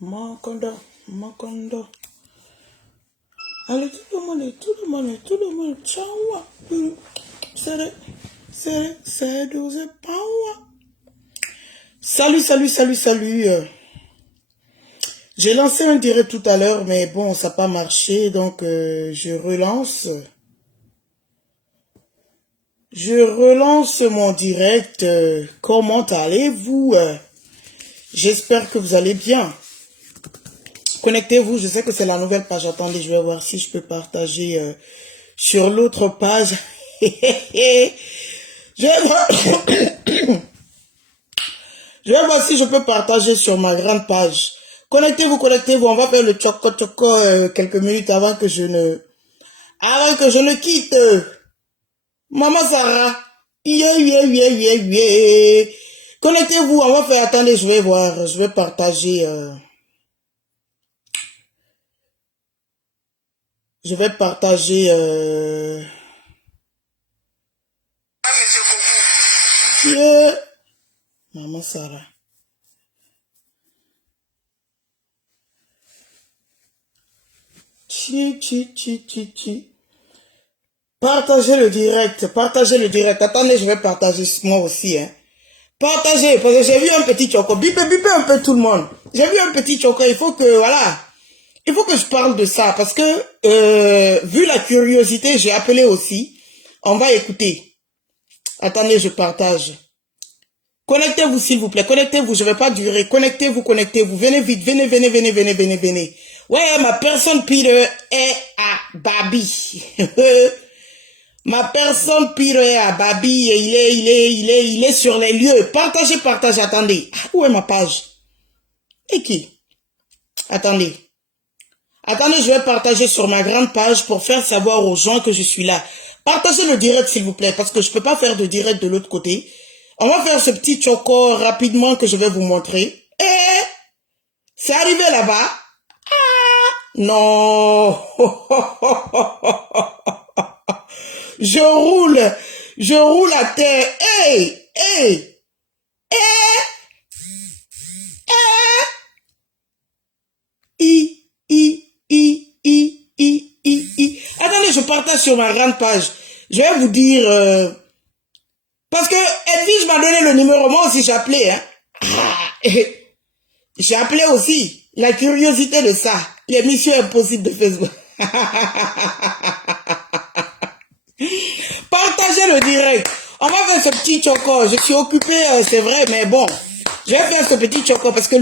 Macondo, Macondo. Allez, tout le monde, tout le monde, tout le monde. Ciao. C'est 12 power. Salut, salut, salut, salut. J'ai lancé un direct tout à l'heure, mais bon, ça n'a pas marché, donc je relance. Je relance mon direct. Comment allez-vous? J'espère que vous allez bien. Connectez-vous, je sais que c'est la nouvelle page. Attendez, je vais voir si je peux partager sur l'autre page. Je vais voir... je vais voir si je peux partager sur ma grande page. Connectez-vous, connectez-vous. On va faire le choco-choco quelques minutes avant que je ne... Avant que je ne quitte. Maman Sarah. Yeah, yeah, yeah, yeah, yeah. Connectez-vous, on va faire... Attendez, je vais voir. Je vais partager... Je vais partager... Yeah. Maman Sarah. Chi. Partagez le direct, partagez le direct. Attendez, je vais partager moi aussi, hein. Partagez, parce que j'ai vu un petit choco. Bipez un peu tout le monde. J'ai vu un petit choco, il faut que, voilà. Il faut que je parle de ça, parce que, vu la curiosité, j'ai appelé aussi. On va écouter. Attendez, je partage. Connectez-vous, s'il vous plaît. Connectez-vous, je ne vais pas durer. Connectez-vous, connectez-vous. Venez vite, venez. Ouais, ma personne pire est à Babi. Ma personne pire est à Babi et il est sur les lieux. Partagez, attendez. Où est ma page? Et qui? Attendez. Attendez, je vais partager sur ma grande page pour faire savoir aux gens que je suis là. Partagez le direct, s'il vous plaît, parce que je ne peux pas faire de direct de l'autre côté. On va faire ce petit choco rapidement que je vais vous montrer. Et c'est arrivé là-bas. Ah, non. Je roule à terre. Hey. Attendez, je partage sur ma grande page. Je vais vous dire... parce que Edwige m'a donné le numéro. Moi aussi, j'ai appelé. Hein. J'ai appelé aussi. La curiosité de ça. L'émission impossible de Facebook. Partagez le direct. On va faire ce petit choco. Je suis occupé, c'est vrai, mais bon. Je vais faire ce petit choco parce que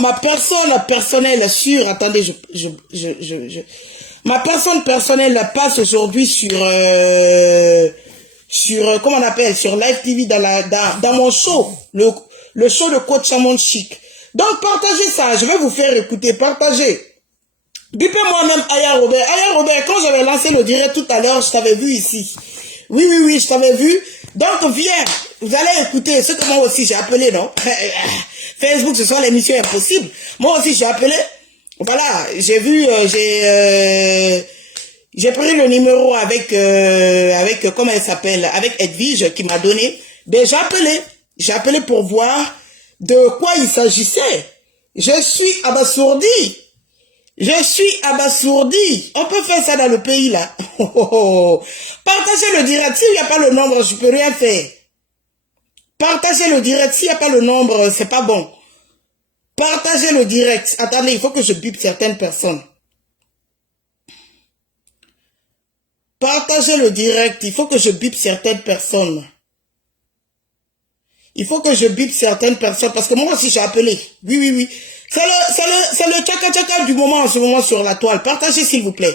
ma personne personnelle sûre, attendez, ma personne personnelle passe aujourd'hui sur comment on appelle, sur Live TV dans mon show, le show de Coach Chamon Chic. Donc partagez ça, je vais vous faire écouter, partagez. Bipez moi-même Aya Robert. Aya Robert, quand j'avais lancé le direct tout à l'heure, je t'avais vu ici. Oui, je t'avais vu. Donc viens, vous allez écouter ce que moi aussi j'ai appelé, non? Facebook, ce sont les missions impossibles. Moi aussi j'ai appelé. Voilà, j'ai vu, j'ai pris le numéro avec comment elle s'appelle, avec Edwige qui m'a donné. Ben j'ai appelé pour voir de quoi il s'agissait. Je suis abasourdi. Je suis abasourdi. On peut faire ça dans le pays, là. Partagez le direct. S'il n'y a pas le nombre, je peux rien faire. Partagez le direct. S'il n'y a pas le nombre, c'est pas bon. Partagez le direct. Attendez, il faut que je bip certaines personnes. Partagez le direct. Il faut que je bip certaines personnes. Il faut que je bip certaines personnes parce que moi aussi j'ai appelé. Oui. C'est le tchaka-tchaka du moment en ce moment sur la toile. Partagez s'il vous plaît.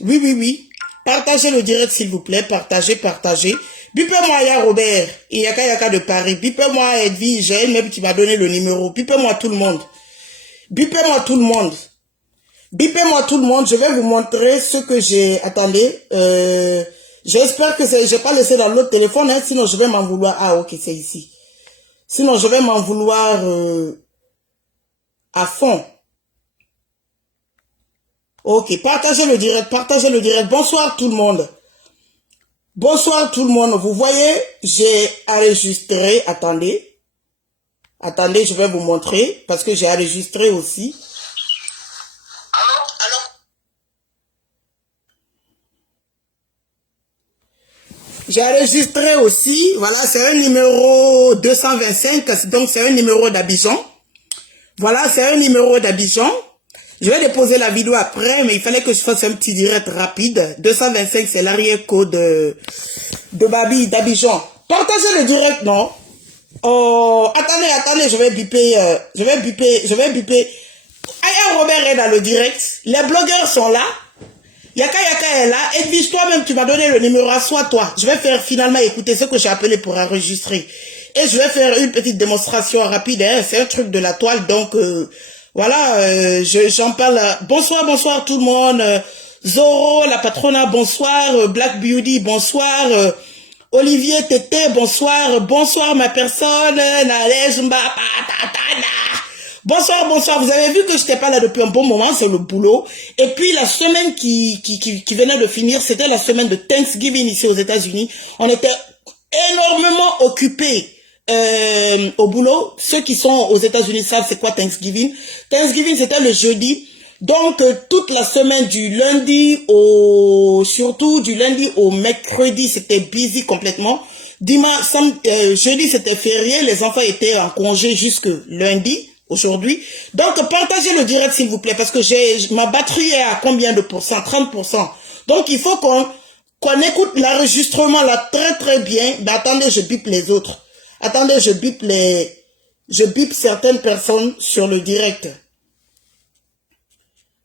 Oui. Partagez le direct s'il vous plaît. Partagez. Bipez-moi Aya Robert et Yaka de Paris. Bipez-moi Edwige, même qui m'a donné le numéro. Bipez-moi tout le monde. Bipez-moi tout le monde. Je vais vous montrer ce que j'ai... Attendez. J'espère que j'ai pas laissé dans l'autre téléphone, hein, sinon je vais m'en vouloir. Ah, ok, c'est ici. Sinon, je vais m'en vouloir à fond. Ok, partagez le direct. Bonsoir tout le monde. Bonsoir tout le monde. Vous voyez, j'ai enregistré. Attendez. Attendez, je vais vous montrer parce que j'ai enregistré aussi. J'ai enregistré aussi. Voilà, c'est un numéro 225. Donc, c'est un numéro d'Abidjan. Voilà, c'est un numéro d'Abidjan. Je vais déposer la vidéo après, mais il fallait que je fasse un petit direct rapide. 225, c'est l'arrière-code de Babi, d'Abidjan. Partagez le direct, non? Oh, attendez, je vais biper. Aya Robert est dans le direct. Les blogueurs sont là. Yaka est là. Edwige, toi-même, tu m'as donné le numéro. Assois-toi. Je vais faire finalement écouter ce que j'ai appelé pour enregistrer. Et je vais faire une petite démonstration rapide. Hein. C'est un truc de la toile, donc... voilà, j'en parle. Bonsoir tout le monde. Zoro, la patrona, bonsoir. Black Beauty, bonsoir. Olivier Tété, bonsoir. Bonsoir ma personne. Bonsoir. Vous avez vu que je n'étais pas là depuis un bon moment, c'est le boulot. Et puis la semaine qui venait de finir, c'était la semaine de Thanksgiving ici aux États-Unis. On était énormément occupés. Au boulot, ceux qui sont aux États-Unis savent c'est quoi Thanksgiving. Thanksgiving, c'était le jeudi. Donc, toute la semaine du lundi surtout du lundi au mercredi, c'était busy complètement. Dimanche, jeudi, c'était férié. Les enfants étaient en congé jusque lundi, aujourd'hui. Donc, partagez le direct, s'il vous plaît, parce que ma batterie est à combien de pourcents? 30%. Donc, il faut qu'on écoute l'enregistrement là très bien. Mais attendez, je bip les autres. Attendez, je bip certaines personnes sur le direct.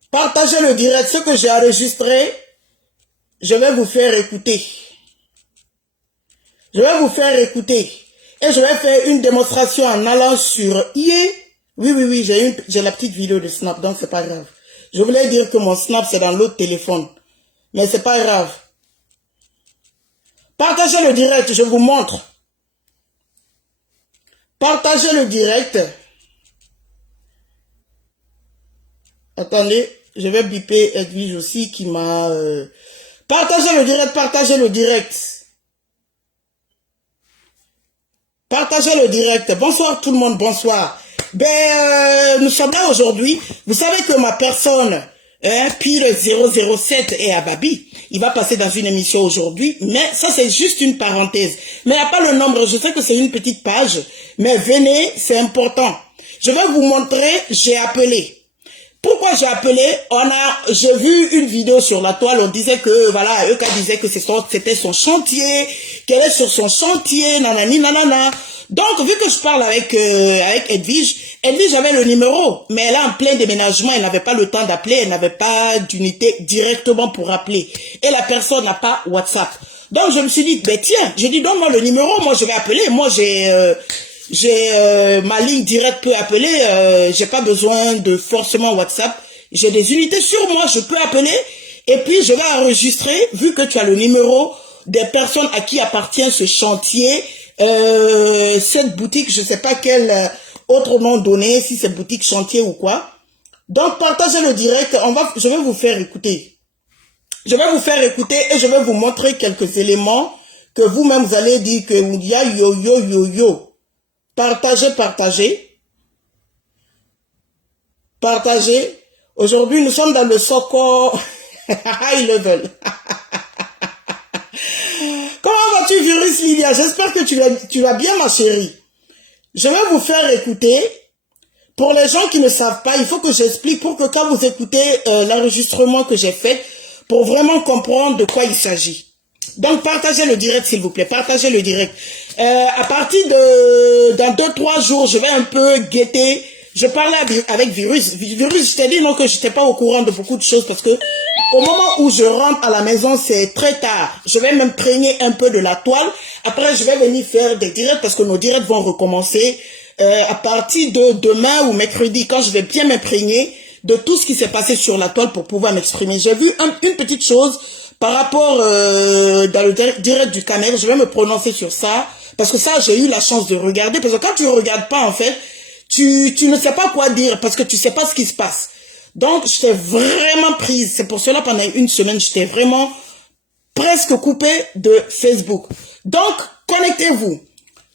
Partagez le direct. Ce que j'ai enregistré, je vais vous faire écouter. Et je vais faire une démonstration en allant sur IE. Oui, j'ai la petite vidéo de Snap, donc c'est pas grave. Je voulais dire que mon Snap, c'est dans l'autre téléphone. Mais c'est pas grave. Partagez le direct, je vous montre. Partagez le direct. Attendez, je vais biper Edwige aussi qui m'a... Partagez le direct. Partagez le direct. Bonsoir tout le monde, bonsoir. Nous sommes là aujourd'hui. Vous savez que ma personne, Pile 007 est à Babi. Il va passer dans une émission aujourd'hui, mais ça c'est juste une parenthèse. Mais il n'y a pas le nombre, je sais que c'est une petite page, mais venez, c'est important. Je vais vous montrer, j'ai appelé. Pourquoi j'ai appelé? J'ai vu une vidéo sur la toile, on disait que, voilà, Euka disait que c'était son chantier, qu'elle est sur son chantier, nanani, nanana. Donc, vu que je parle avec Edwige avait le numéro, mais elle est en plein déménagement, elle n'avait pas le temps d'appeler, elle n'avait pas d'unité directement pour appeler. Et la personne n'a pas WhatsApp. Donc, je me suis dit, tiens, j'ai dit, donne-moi le numéro, moi je vais appeler, moi j'ai ma ligne directe peut appeler, j'ai pas besoin de forcément WhatsApp, j'ai des unités sur moi, je peux appeler, et puis je vais enregistrer, vu que tu as le numéro des personnes à qui appartient ce chantier, cette boutique, je sais pas quel autre nom donner, si c'est boutique chantier ou quoi. Donc partagez le direct, je vais vous faire écouter. Je vais vous faire écouter et je vais vous montrer quelques éléments que vous-même vous allez dire que il y a yo. Partagez. Aujourd'hui, nous sommes dans le Soko High Level. Comment vas-tu, Virus Lydia? J'espère que tu vas bien, ma chérie. Je vais vous faire écouter. Pour les gens qui ne savent pas, il faut que j'explique pour que quand vous écoutez l'enregistrement que j'ai fait, pour vraiment comprendre de quoi il s'agit. Donc, partagez le direct, s'il vous plaît. Partagez le direct. À partir dans 2-3 jours, je vais un peu guetter. Je parlais avec Virus. Virus, je t'ai dit non que je n'étais pas au courant de beaucoup de choses parce que au moment où je rentre à la maison, c'est très tard. Je vais m'imprégner un peu de la toile. Après, je vais venir faire des directs parce que nos directs vont recommencer à partir de demain ou mercredi quand je vais bien m'imprégner de tout ce qui s'est passé sur la toile pour pouvoir m'exprimer. J'ai vu une petite chose par rapport dans le direct du Canel, je vais me prononcer sur ça, parce que ça, j'ai eu la chance de regarder, parce que quand tu ne regardes pas, en fait, tu ne sais pas quoi dire, parce que tu ne sais pas ce qui se passe. Donc, j'étais vraiment prise. C'est pour cela, pendant une semaine, j'étais vraiment presque coupé de Facebook. Donc, connectez-vous.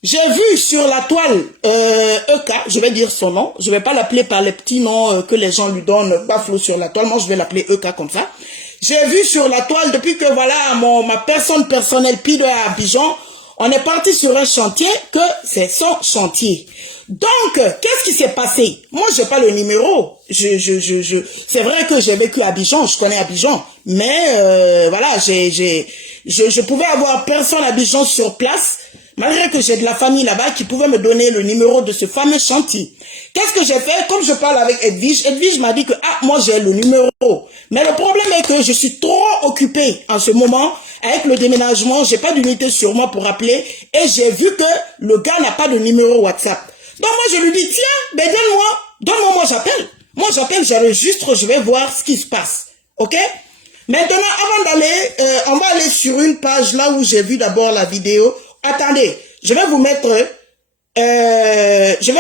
J'ai vu sur la toile EK, je vais dire son nom, je vais pas l'appeler par les petits noms que les gens lui donnent, pas flou sur la toile, moi je vais l'appeler EK comme ça. J'ai vu sur la toile, depuis que voilà, ma personne personnelle, Pido à Abidjan, on est parti sur un chantier que c'est son chantier. Donc, qu'est-ce qui s'est passé? Moi, j'ai pas le numéro. C'est vrai que j'ai vécu à Abidjan, je connais Abidjan, mais voilà, je pouvais avoir personne à Abidjan sur place, malgré que j'ai de la famille là-bas qui pouvait me donner le numéro de ce fameux chantier. Qu'est-ce que j'ai fait? Comme je parle avec Edwige m'a dit que moi j'ai le numéro. Mais le problème est que je suis trop occupé en ce moment avec le déménagement, j'ai pas d'unité sur moi pour appeler et j'ai vu que le gars n'a pas de numéro WhatsApp. Donc moi je lui dis tiens, ben donne-moi, moi j'appelle, j'enregistre, je vais voir ce qui se passe. OK? Maintenant, avant d'aller, on va aller sur une page là où j'ai vu d'abord la vidéo. Attendez, je vais vous mettre je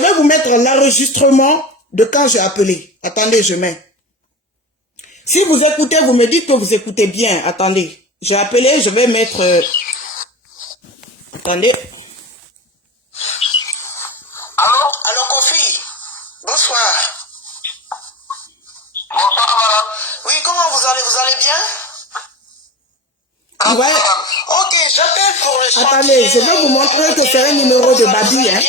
vais vous mettre l'enregistrement de quand j'ai appelé. Attendez, je mets. Si vous écoutez, vous me dites que vous écoutez bien. Attendez, j'ai appelé, je vais mettre attendez. Allô, Kofi. Bonsoir. Bonsoir, madame. Oui, comment vous allez bien? Ouais. Ok, j'appelle pour le chantier. Attendez, je vais vous montrer que c'est un numéro de Babi. Hein.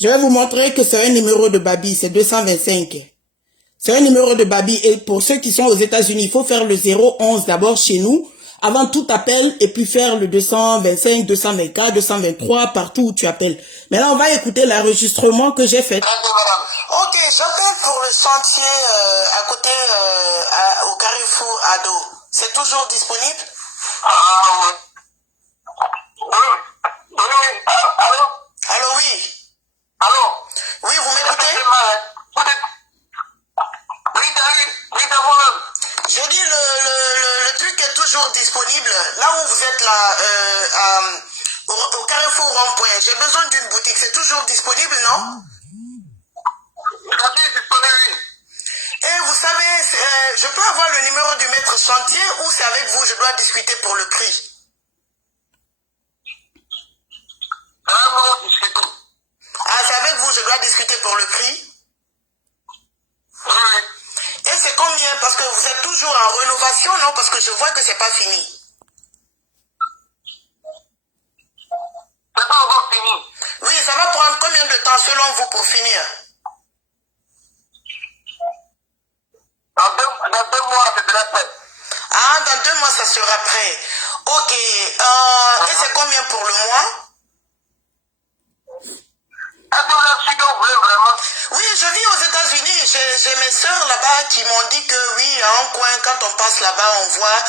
Je vais vous montrer que c'est un numéro de Babi, c'est 225. C'est un numéro de Babi. Et pour ceux qui sont aux États-Unis, il faut faire le 011 d'abord chez nous, avant tout appel, et puis faire le 225, 224, 223, partout où tu appelles. Mais là, on va écouter l'enregistrement que j'ai fait. Ok, j'appelle pour le chantier à côté, au Carrefour Ado. C'est toujours disponible? Oui. Oui. Allô? Allô, oui. Allô? Oui, vous m'écoutez? Oui, d'abord. Je dis le truc est toujours disponible. Là où vous êtes là, au Carrefour Rond-Point, j'ai besoin d'une boutique. C'est toujours disponible, non? C'est disponible. Et vous savez, je peux avoir le numéro du maître chantier ou c'est avec vous, je dois discuter pour le prix? Ah, c'est avec vous, je dois discuter pour le prix? Oui. Et c'est combien? Parce que vous êtes toujours en rénovation, non? Parce que je vois que c'est pas fini. C'est pas encore fini. Oui, ça va prendre combien de temps selon vous pour finir? Dans deux mois, c'est très prêt. Ah, dans 2 mois, ça sera prêt. Ok. Et c'est combien pour le mois? Est-ce que vous êtes sûr que vous voulez vraiment? Oui, je vis aux États-Unis. J'ai mes soeurs là-bas qui m'ont dit que oui, à un coin, quand on passe là-bas, on voit.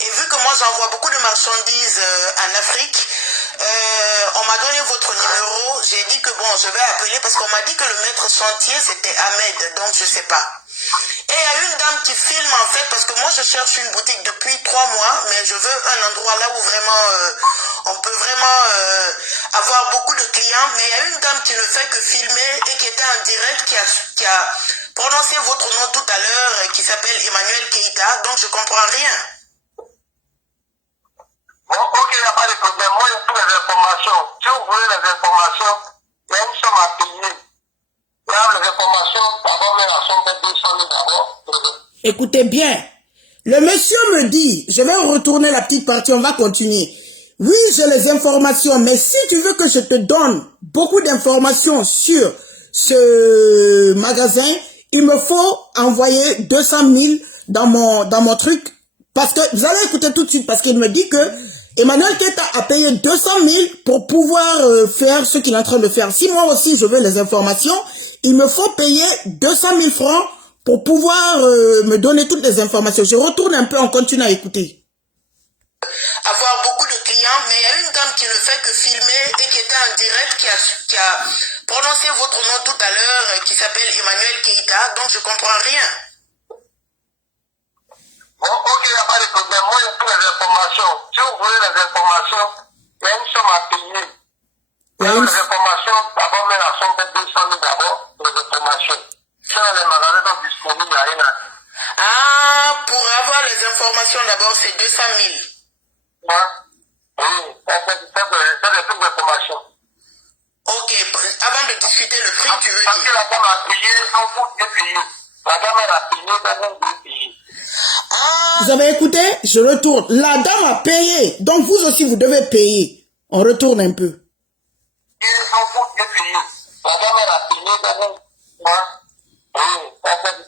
Et vu que moi, j'envoie beaucoup de marchandises en Afrique, on m'a donné votre numéro. J'ai dit que bon, je vais appeler parce qu'on m'a dit que le maître chantier, c'était Ahmed. Donc, je sais pas. Et il y a une dame qui filme en fait, parce que moi je cherche une boutique depuis 3 mois, mais je veux un endroit là où vraiment on peut vraiment avoir beaucoup de clients. Mais il y a une dame qui ne fait que filmer et qui était en direct, qui a prononcé votre nom tout à l'heure, qui s'appelle Emmanuel Keïta, donc je comprends rien. Bon, ok, il n'y a pas de problème. Moi, il faut les informations. Si vous voulez les informations, il y a une somme à payer. Là, les informations, d'abord, mais la somme de 200 000 d'abord. Écoutez bien, le monsieur me dit, je vais retourner la petite partie, on va continuer. Oui, j'ai les informations, mais si tu veux que je te donne beaucoup d'informations sur ce magasin, il me faut envoyer 200 000 dans mon truc. Parce que, vous allez écouter tout de suite, parce qu'il me dit que Emmanuel Keïta a payé 200 000 pour pouvoir faire ce qu'il est en train de faire. Si moi aussi je veux les informations, il me faut payer 200 000 francs pour pouvoir me donner toutes les informations. Je retourne un peu, on continue à écouter. Avoir beaucoup de clients, mais il y a une dame qui ne fait que filmer et qui était en direct, qui a prononcé votre nom tout à l'heure, qui s'appelle Emmanuel Keïta, donc je comprends rien. Bon, ok, il n'y a pas de problème. Moi, il faut les informations. Si vous voulez les informations, il y a une somme à payer. Les informations, d'abord, mais la somme de 200 000 d'abord, les informations. Si les magasins sont disponibles, il n'y a rien à dire. Ah, pour avoir les informations d'abord, c'est 200 000. Ouais. Oui, ça c'est des trucs d'information. Ok, avant de discuter le prix, tu veux Parce dire. que la dame a payé, on vous devez payer. La dame elle a payé, donc vous devez payer. Ah. Vous avez écouté? Je retourne. La dame a payé, donc vous aussi vous devez payer. On retourne un peu. Et on vous devez payer. La dame elle a payé, donc vous. Ouais. Oui, ça c'est des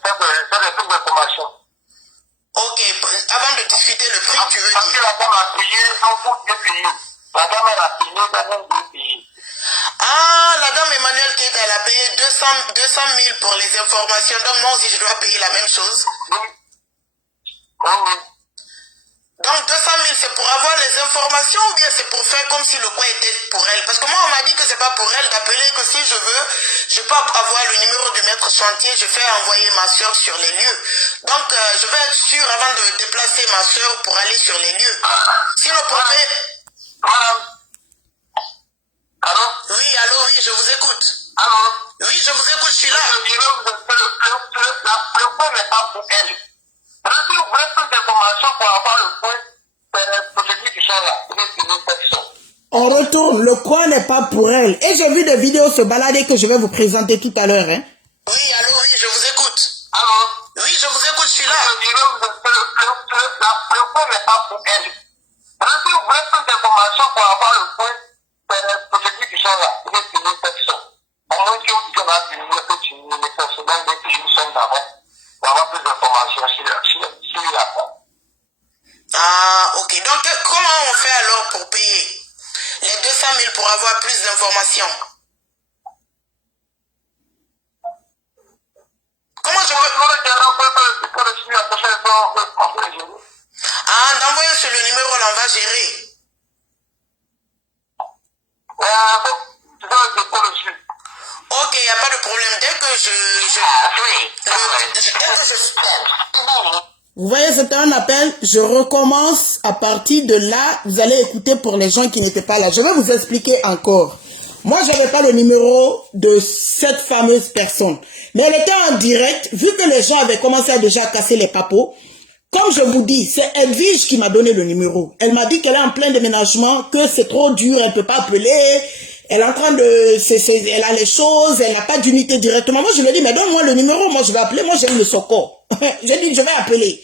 trucs d'information. Ok, avant de discuter le prix, tu veux Parce dire. que la dame a payé, on vous devez payer. La dame elle a payé, donc vous devez payer. Ah, la dame Emmanuel Keita, elle a payé 200 000 pour les informations. Donc moi aussi, je dois payer la même chose. Oui. Oui. Donc 200 000, c'est pour avoir les informations ou bien c'est pour faire comme si le coin était pour elle? Parce que moi, on m'a dit que c'est pas pour elle d'appeler, que si je veux, je peux avoir le numéro du maître chantier, je fais envoyer ma soeur sur les lieux. Donc je vais être sûr avant de déplacer ma soeur pour aller sur les lieux. Sinon, pour faire... Madame. Allô? Oui, allô, oui, je vous écoute. Allô? Oui, je vous écoute, je suis là. Le point n'est pas pour elle. Si vous voulez plus d'informations pour avoir le point, c'est pour celui qui sont là. Vous devez finir cette somme. On retourne, le coin n'est pas pour elle. Et j'ai vu des vidéos se balader que je vais vous présenter tout à l'heure. Hein. Oui, allô, oui, je vous écoute. Allô? Oui, je vous écoute, je suis là. Le point n'est pas pour elle. Si vous voulez plus d'informations pour avoir le point, c'est pour celui qui sont là. Vous devez finir cette somme. Au moins que vous devez finir que tu ne les fais souvent dès qu'ils sont d'avant. Pour avoir plus d'informations sur la femme. Ah, ok. Donc, comment on fait alors pour payer les 200 000 pour avoir plus d'informations? Comment je peux... Ah, d'envoyer sur le numéro, là, on va gérer. Ok, il n'y a pas de problème. Dès que Vous voyez, c'est un appel. Je recommence à partir de là. Vous allez écouter pour les gens qui n'étaient pas là. Je vais vous expliquer encore. Moi, je n'avais pas le numéro de cette fameuse personne. Mais elle était en direct. Vu que les gens avaient commencé à déjà casser les papeaux. Comme je vous dis, c'est Edwige qui m'a donné le numéro. Elle m'a dit qu'elle est en plein déménagement, que c'est trop dur, elle ne peut pas appeler. Elle est en train de... elle a les choses, elle n'a pas d'unité directement. Moi, je lui ai dit, mais donne-moi le numéro, moi je vais appeler, moi j'aime le Soko. J'ai dit, je vais appeler.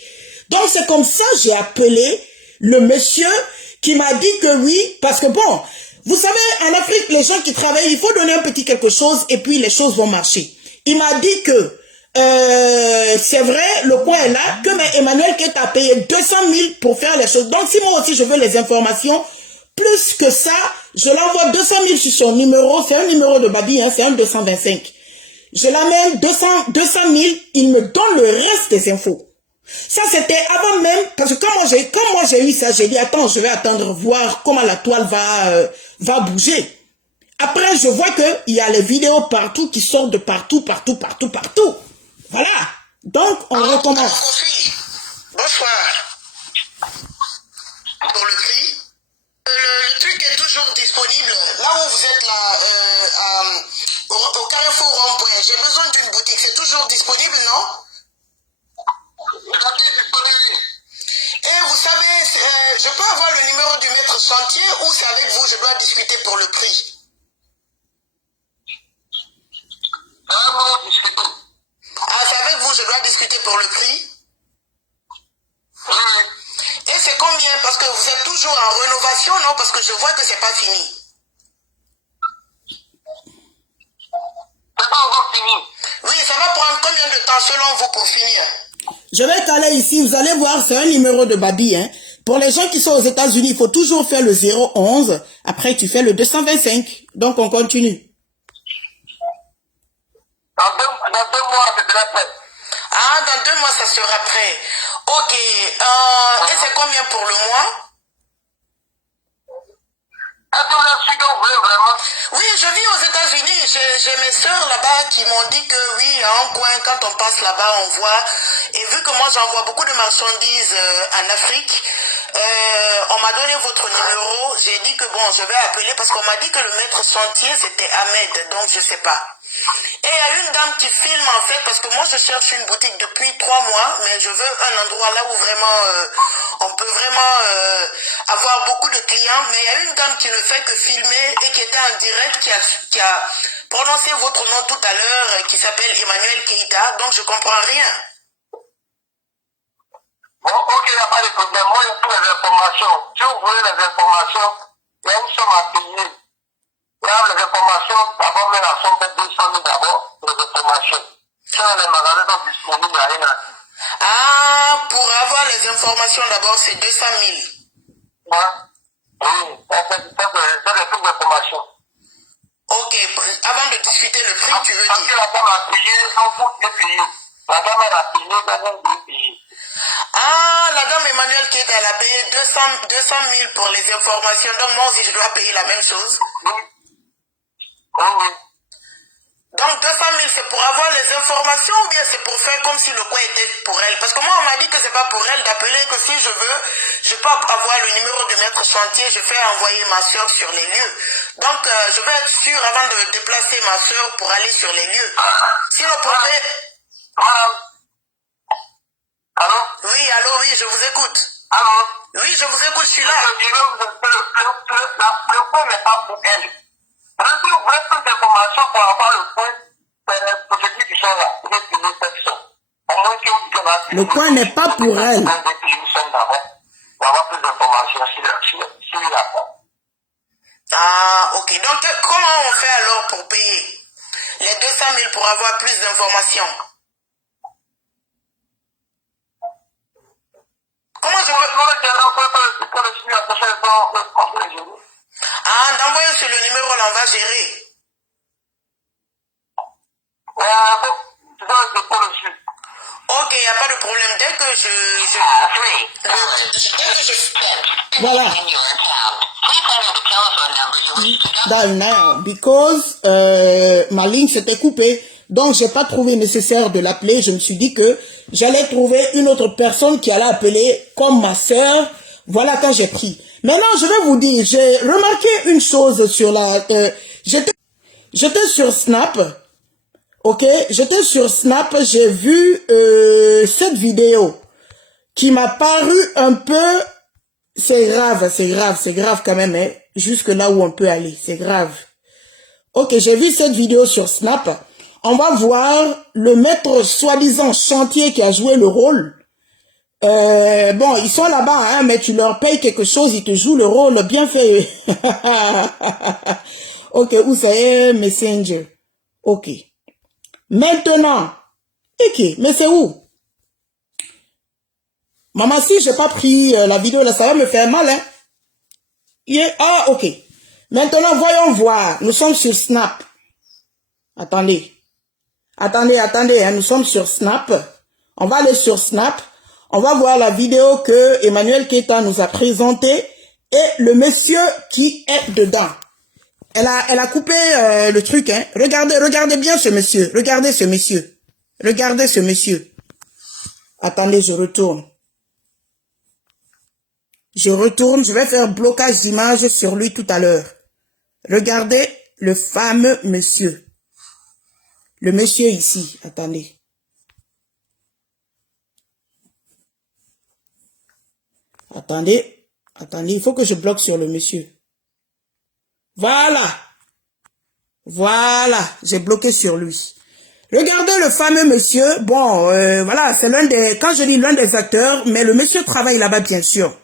Donc c'est comme ça que j'ai appelé le monsieur qui m'a dit que oui, parce que bon, vous savez, en Afrique, les gens qui travaillent, il faut donner un petit quelque chose et puis les choses vont marcher. Il m'a dit que c'est vrai, le point est là, que Emmanuel qui a payé 200 000 pour faire les choses. Donc si moi aussi je veux les informations, plus que ça, je l'envoie 200 000 sur son numéro, c'est un numéro de Babi, hein, c'est un 225. Je l'amène 200 000, il me donne le reste des infos. Ça c'était avant même, parce que quand moi j'ai eu ça, j'ai dit attends, je vais attendre voir comment la toile va bouger. Après je vois qu'il y a les vidéos partout qui sortent de partout. Voilà. Donc on recommence. Bonsoir. Pour le prix. Le truc est toujours disponible. Là où vous êtes là, au Carrefour Rond-Point, j'ai besoin d'une boutique. C'est toujours disponible, non? Et vous savez, je peux avoir le numéro du maître chantier ou c'est avec vous, je dois discuter pour le prix? Ah, c'est avec vous, je dois discuter pour le prix? Et c'est combien? Parce que vous êtes toujours en rénovation, non? Parce que je vois que c'est pas fini. C'est pas encore fini. Oui, ça va prendre combien de temps selon vous pour finir? Je vais caler ici, vous allez voir, c'est un numéro de Babi. Hein. Pour les gens qui sont aux États-Unis, il faut toujours faire le 011. Après, tu fais le 225. Donc, on continue. Dans deux mois, c'est déjà prêt. Ah, dans 2 mois, ça sera prêt. Ok. Et c'est combien pour le mois? Oui, je vis aux États-Unis. J'ai mes soeurs là-bas qui m'ont dit que oui, à un coin, quand on passe là-bas, on voit. Et vu que moi, j'envoie beaucoup de marchandises en Afrique, on m'a donné votre numéro. J'ai dit que bon, je vais appeler parce qu'on m'a dit que le maître chantier, c'était Ahmed. Donc, je sais pas. Et il y a une dame qui filme en fait, parce que moi je cherche une boutique depuis 3 mois, mais je veux un endroit là où vraiment on peut vraiment avoir beaucoup de clients. Mais il y a une dame qui ne fait que filmer et qui était en direct, qui a prononcé votre nom tout à l'heure, qui s'appelle Emmanuel Keïta, donc je comprends rien. Bon, ok, il n'y a pas de problème. Moi, il y a toutes les informations. Si vous voulez les informations, il y a une somme à payer. Il y a les informations, d'abord, mais la somme de 200 000 d'abord, les informations. Si les magasins sont disponibles, il n'y a rien à dire. Ah, pour avoir les informations d'abord, c'est 200 000. Ouais. Oui, c'est des trucs d'information. Ok, avant de discuter le prix, tu veux Parce dire? que la dame a payé, donc vous devez payer. La dame, elle a payé, donc vous devez payer. Ah, la dame Emmanuel Keïta, elle a payé 200 000 pour les informations, donc moi aussi je dois payer la même chose. Oui. Oui, oui. Donc 200 000 c'est pour avoir les informations ou bien c'est pour faire comme si le coin était pour elle? Parce que moi on m'a dit que c'est pas pour elle d'appeler, que si je veux, je peux avoir le numéro de maître chantier, je fais envoyer ma soeur sur les lieux. Donc je vais être sûr avant de déplacer ma soeur pour aller sur les lieux. Sinon pour faire... Madame. Allô? Oui, allô, oui, je vous écoute. Allô? Oui, je vous écoute, je suis là. Le point n'est pas pour elle. Maintenant, si vous voulez plus d'informations pour avoir le point, pour ceux qui sont là, vous devez payer cette somme. Au moins que vous dites là, Le point n'est pas pour elle. vous devez payer une somme d'abord pour avoir plus d'informations sur la femme. Ah, ok. Donc comment on fait alors pour payer les 200 000 pour avoir plus d'informations? Comment je peux... Ah, d'envoyer sur le numéro, là, on va gérer. Ok, il n'y a pas de problème. Dès que Voilà. Dial now, because ma ligne s'était coupée. Donc, j'ai pas trouvé nécessaire de l'appeler. Je me suis dit que j'allais trouver une autre personne qui allait appeler comme ma sœur. Voilà quand j'ai pris. Maintenant, je vais vous dire, j'ai remarqué une chose sur la... j'étais sur Snap. Ok, j'étais sur Snap. J'ai vu cette vidéo qui m'a paru un peu... C'est grave quand même. Hein, jusque là où on peut aller. C'est grave. Ok, j'ai vu cette vidéo sur Snap. On va voir le maître soi-disant chantier qui a joué le rôle. Bon, ils sont là-bas, hein, mais tu leur payes quelque chose, ils te jouent le rôle bien fait. Ok, où c'est Messenger? Ok. Maintenant, ok, mais c'est où? Maman, si j'ai pas pris la vidéo là, ça va me faire mal, hein? Yeah. Ah, ok. Maintenant, voyons voir. Nous sommes sur Snap. Attendez, hein, nous sommes sur Snap. On va aller sur Snap. On va voir la vidéo que Emmanuel Keïta nous a présentée et le monsieur qui est dedans. Elle a coupé le truc, hein. Regardez bien ce monsieur. Regardez ce monsieur. Regardez ce monsieur. Attendez, je retourne. Je vais faire blocage d'image sur lui tout à l'heure. Regardez le fameux monsieur. Le monsieur ici, attendez. Attendez, il faut que je bloque sur le monsieur. Voilà, j'ai bloqué sur lui. Regardez le fameux monsieur, bon, voilà, c'est l'un des, quand je dis l'un des acteurs, mais le monsieur travaille là-bas bien sûr.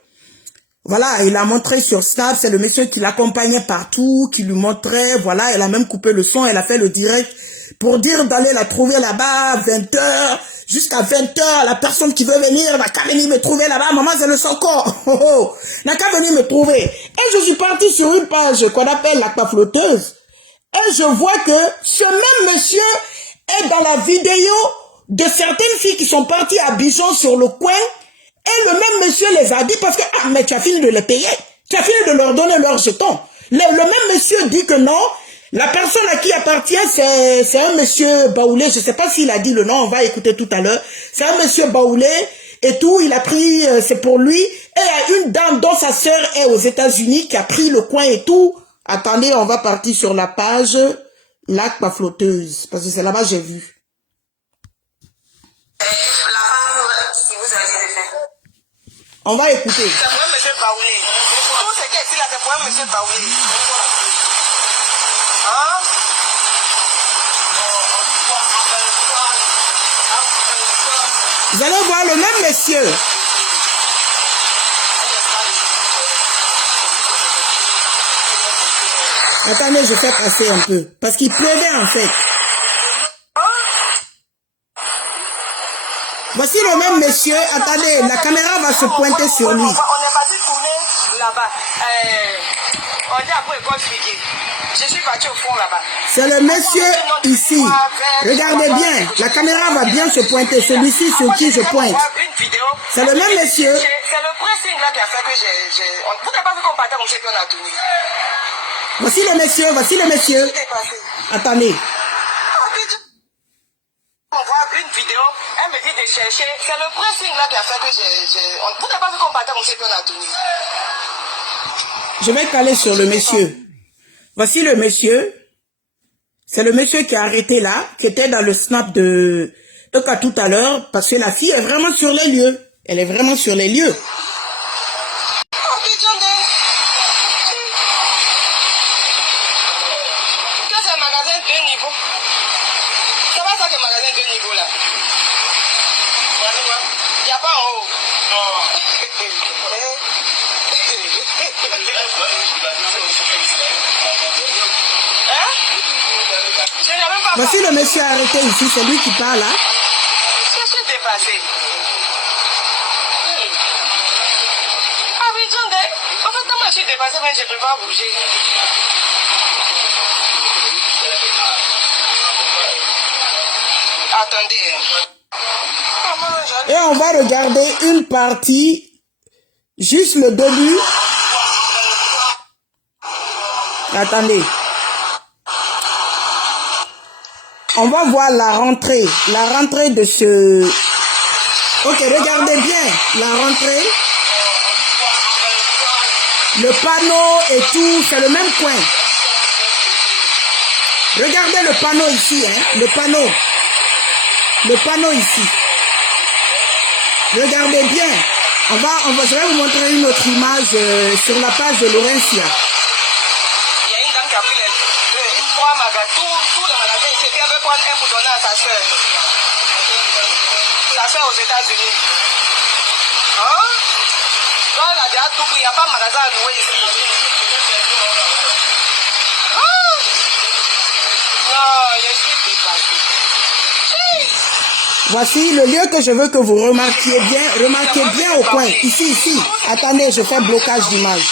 Voilà, il a montré sur Snap, c'est le monsieur qui l'accompagnait partout, qui lui montrait, voilà, elle a même coupé le son, elle a fait le direct pour dire d'aller la trouver là-bas, 20h, jusqu'à 20h, la personne qui veut venir n'a qu'à venir me trouver là-bas, maman c'est le Soko, n'a qu'à venir me trouver. Et je suis parti sur une page qu'on appelle l'Aquaflotteuse, et je vois que ce même monsieur est dans la vidéo de certaines filles qui sont parties à Bijon sur le coin. Et le même monsieur les a dit parce que, ah, mais tu as fini de les payer. Tu as fini de leur donner leurs jetons. Le même monsieur dit que non. La personne à qui appartient, c'est un monsieur Baoulé. Je ne sais pas s'il a dit le nom, on va écouter tout à l'heure. C'est un monsieur Baoulé et tout. Il a pris, c'est pour lui. Et il y a une dame dont sa sœur est aux États-Unis qui a pris le coin et tout. Attendez, on va partir sur la page. Lac pas flotteuse. Parce que c'est là-bas j'ai vu. La femme qui vous a dit de faire. On va écouter. C'est pour un monsieur Baoulé. Tout ce qui est ici là, c'est pour un monsieur Baoulé. Hein? Vous allez voir le même monsieur. Attendez, je fais passer un peu. Parce qu'il pleuvait en fait. Voici le même monsieur. Attendez, la caméra va se pointer sur lui. On est parti tourner là-bas. On dit après école Figuier. Je suis parti au fond là-bas. C'est le monsieur ici. Regardez bien. La caméra va bien se pointer. Celui-ci sur qui je pointe. C'est le même monsieur. C'est le pressing là qui a fait que j'ai... Vous n'avez pas vu qu'on partait comme ça qu'on a tourné. Voici le monsieur. Voici le monsieur. Attendez. On voit une vidéo, elle me dit de chercher. C'est le pressing là qui a fait que j'ai... Vous n'avez pas vu qu'on partait comme ça qu'on a tourné. Je vais caler sur le monsieur. Voici le monsieur. C'est le monsieur qui a arrêté là, qui était dans le snap de Eka tout à l'heure, parce que la fille est vraiment sur les lieux. Elle est vraiment sur les lieux. Voici le monsieur arrêté ici, c'est lui qui parle là. Je suis dépassé. Ah oui, John, en fait, moi je suis dépassé, mais je ne peux pas bouger. Attendez. Et on va regarder une partie, juste le début. Attendez. On va voir la rentrée de ce... Ok, regardez bien la rentrée. Le panneau et tout, c'est le même coin. Regardez le panneau ici, hein, le panneau ici. Regardez bien. Je vais vous montrer une autre image sur la page de Laurencia. Il y a une dame qui a pris les 3 magasins, tous les magasins ici, qui avait prendre un pour donner à sa soeur. Sa soeur aux États-Unis. Hein? Donc elle a déjà tout pris, il n'y a pas de magasin à louer ici. Hein? Non, je suis dépassé. Voici le lieu que je veux que vous remarquiez bien. Remarquez bien au coin. Ici. Attendez, je fais blocage d'image.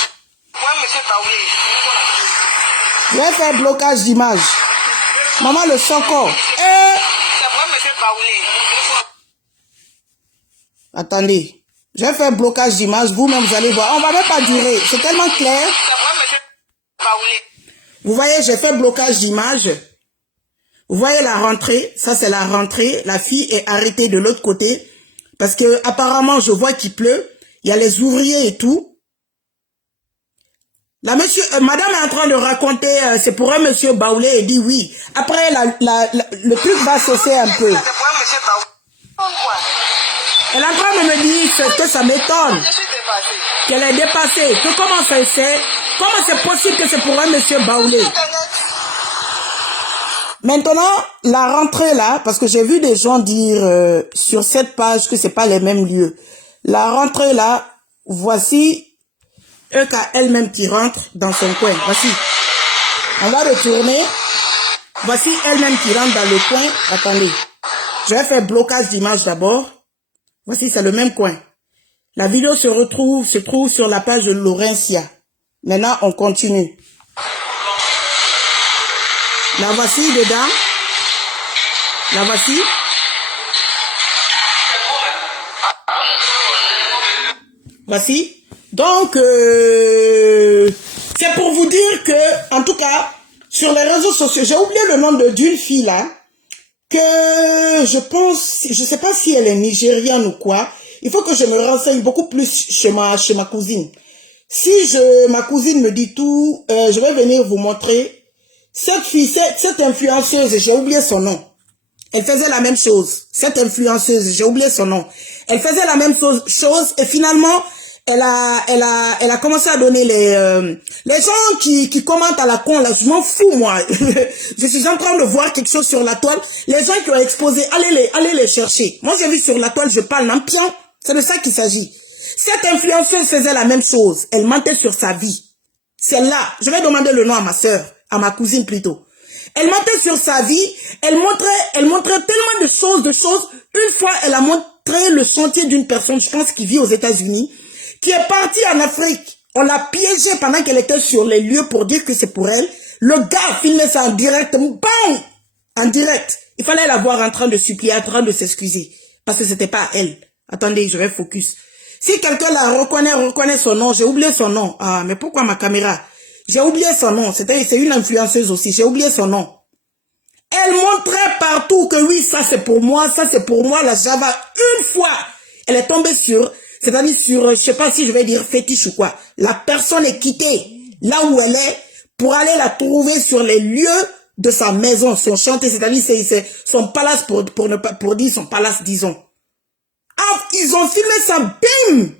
Je vais faire blocage d'image. Maman, le soko. Attendez. Je vais faire blocage d'image. Vous-même, vous allez voir. On va même pas durer. C'est tellement clair. Vous voyez, j'ai fait blocage d'image. Vous voyez la rentrée, ça c'est la rentrée, la fille est arrêtée de l'autre côté, parce que apparemment je vois qu'il pleut, il y a les ouvriers et tout. La madame est en train de raconter, c'est pour un monsieur Baoulé, et dit oui. Après, le truc va cesser un peu. Elle est en train de me dire que ça m'étonne, qu'elle est dépassée, que comment c'est possible que c'est pour un monsieur Baoulé. Maintenant, la rentrée là, parce que j'ai vu des gens dire sur cette page que c'est pas les mêmes lieux. La rentrée là, voici Eka elle-même qui rentre dans son coin. Voici. On va retourner. Voici elle-même qui rentre dans le coin. Attendez. Je vais faire blocage d'image d'abord. Voici, c'est le même coin. La vidéo se trouve sur la page de Laurencia. Maintenant, on continue. La voici dedans. La voici. Voici. Donc, c'est pour vous dire que, en tout cas, sur les réseaux sociaux, j'ai oublié le nom d'une fille là, que je pense, je sais pas si elle est nigériane ou quoi. Il faut que je me renseigne beaucoup plus chez ma cousine. Si ma cousine me dit tout, je vais venir vous montrer. Cette fille, cette influenceuse, j'ai oublié son nom. Elle faisait la même chose. Cette influenceuse, j'ai oublié son nom. Elle faisait la même chose et finalement, elle a commencé à donner les gens qui commentent à la con, là, je m'en fous, moi. Je suis en train de voir quelque chose sur la toile. Les gens qui ont exposé, allez les chercher. Moi, j'ai vu sur la toile, je parle en pion. C'est de ça qu'il s'agit. Cette influenceuse faisait la même chose. Elle mentait sur sa vie. Celle-là, je vais demander le nom à ma sœur, à ma cousine plutôt. Elle mentait sur sa vie, elle montrait tellement de choses. Une fois, elle a montré le sentier d'une personne, je pense, qui vit aux États-Unis, qui est partie en Afrique. On l'a piégée pendant qu'elle était sur les lieux pour dire que c'est pour elle. Le gars a filmé ça en direct, bam! En direct. Il fallait la voir en train de supplier, en train de s'excuser. Parce que c'était pas elle. Attendez, je vais focus. Si quelqu'un la reconnaît son nom, j'ai oublié son nom. Ah, mais pourquoi ma caméra? J'ai oublié son nom. C'est une influenceuse aussi. J'ai oublié son nom. Elle montrait partout que oui, ça c'est pour moi, la Java. Une fois, elle est tombée sur, c'est-à-dire sur, je sais pas si je vais dire fétiche ou quoi. La personne est quittée là où elle est pour aller la trouver sur les lieux de sa maison, son chantier, c'est-à-dire c'est son palace pour dire son palace, disons. Ah, ils ont filmé ça, bim,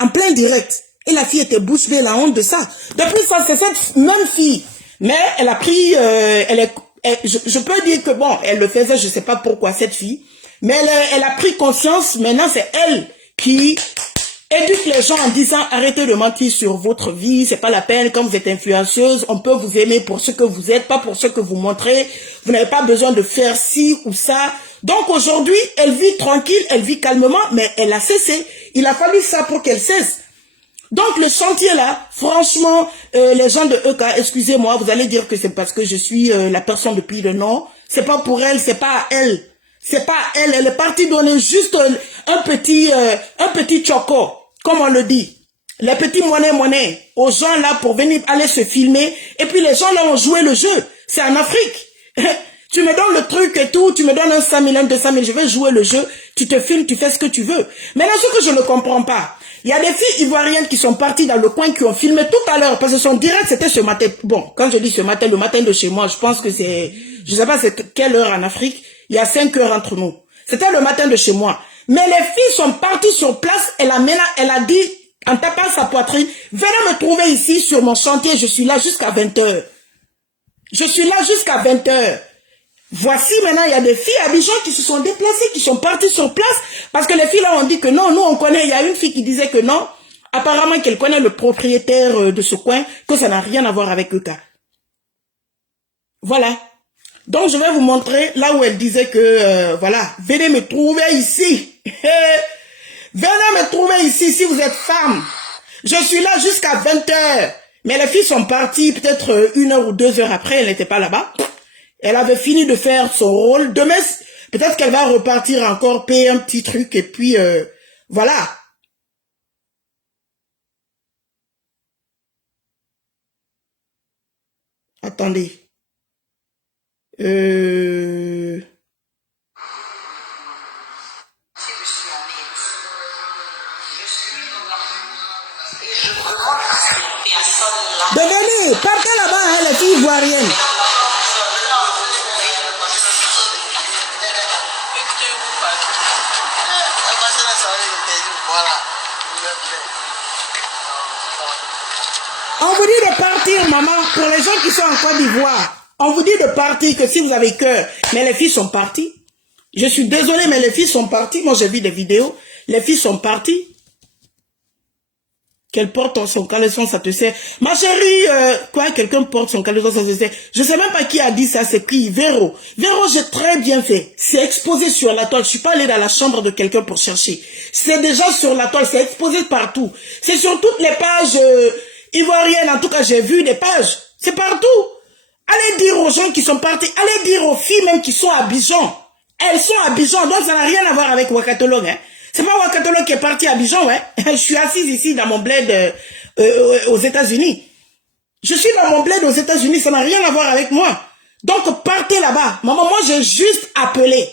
en plein direct. Et la fille était bouche bée, la honte de ça. Depuis ça, c'est cette même fille. Mais elle a pris, je peux dire que bon, elle le faisait, je sais pas pourquoi cette fille. Mais elle a pris conscience, maintenant c'est elle qui éduque les gens en disant arrêtez de mentir sur votre vie, c'est pas la peine, quand vous êtes influenceuse, on peut vous aimer pour ce que vous êtes, pas pour ce que vous montrez. Vous n'avez pas besoin de faire ci ou ça. Donc aujourd'hui, elle vit tranquille, elle vit calmement, mais elle a cessé. Il a fallu ça pour qu'elle cesse. Donc le chantier là, franchement, les gens de EK, excusez-moi, vous allez dire que c'est parce que je suis la personne depuis le nom. C'est pas pour elle, c'est pas à elle. C'est pas à elle, elle est partie donner juste un petit choco, comme on le dit. Les petits monnaies aux gens là pour venir aller se filmer. Et puis les gens là ont joué le jeu. C'est en Afrique. Tu me donnes le truc et tout, tu me donnes un 5 000, un 200 000, je vais jouer le jeu, tu te filmes, tu fais ce que tu veux. Maintenant, ce que je ne comprends pas, il y a des filles ivoiriennes qui sont parties dans le coin, qui ont filmé tout à l'heure, parce que son direct, c'était ce matin. Bon, quand je dis ce matin, le matin de chez moi, je pense que c'est, je sais pas c'est quelle heure en Afrique, il y a 5 heures entre nous. C'était le matin de chez moi. Mais les filles sont parties sur place, elle a dit, en tapant sa poitrine, venez me trouver ici sur mon chantier, je suis là jusqu'à 20 heures. Je suis là jusqu'à 20 heures. Voici maintenant, il y a des filles à Abidjan qui se sont déplacées, qui sont parties sur place, parce que les filles là ont dit que non, nous on connaît, il y a une fille qui disait que non, apparemment qu'elle connaît le propriétaire de ce coin, que ça n'a rien à voir avec EK. Voilà. Donc je vais vous montrer là où elle disait que, voilà, venez me trouver ici. Venez me trouver ici si vous êtes femme. Je suis là jusqu'à 20 heures. Mais les filles sont parties peut-être 1 heure ou 2 heures après, elle n'était pas là-bas. Elle avait fini de faire son rôle. Demain, peut-être qu'elle va repartir encore, payer un petit truc et puis voilà. Attendez. Devenez, partez là-bas, hein, les filles ivoiriennes. On vous dit de partir, maman, pour les gens qui sont en Côte d'Ivoire. On vous dit de partir, que si vous avez cœur. Mais les filles sont parties. Je suis désolée, mais les filles sont parties. Moi, j'ai vu des vidéos. Les filles sont parties. Qu'elle porte son caleçon, ça te sert. Ma chérie, quoi, quelqu'un porte son caleçon, ça te sert. Je sais même pas qui a dit ça, c'est qui, Véro. Véro, j'ai très bien fait. C'est exposé sur la toile. Je suis pas allée dans la chambre de quelqu'un pour chercher. C'est déjà sur la toile, c'est exposé partout. C'est sur toutes les pages ivoiriennes, en tout cas, j'ai vu des pages. C'est partout. Allez dire aux gens qui sont partis, allez dire aux filles même qui sont à Abidjan. Elles sont à Abidjan, donc ça n'a rien à voir avec Ouakatolog, hein. C'est pas Ouakatolog qui est parti à Abidjan, ouais. Je suis assise ici dans mon bled aux États-Unis. Je suis dans mon bled aux États-Unis, ça n'a rien à voir avec moi. Donc partez là-bas. Maman, moi j'ai juste appelé.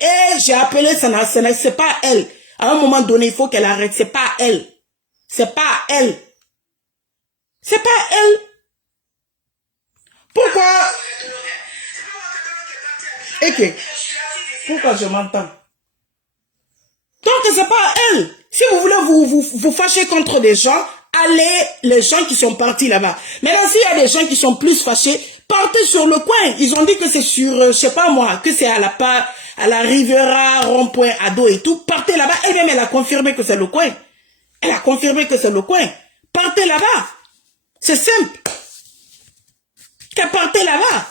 Et j'ai appelé, c'est pas elle. À un moment donné, il faut qu'elle arrête. C'est pas elle. C'est pas elle. C'est pas elle. Pourquoi Et que, pourquoi je m'entends? Donc, c'est pas elle. Si vous voulez vous fâcher contre des gens, allez, les gens qui sont partis là-bas. Maintenant, s'il y a des gens qui sont plus fâchés, partez sur le coin. Ils ont dit que c'est sur, je sais pas moi, que c'est à la Rivera, rond-point, Ado et tout. Partez là-bas. Elle-même, elle a confirmé que c'est le coin. Elle a confirmé que c'est le coin. Partez là-bas. C'est simple. Partez là-bas.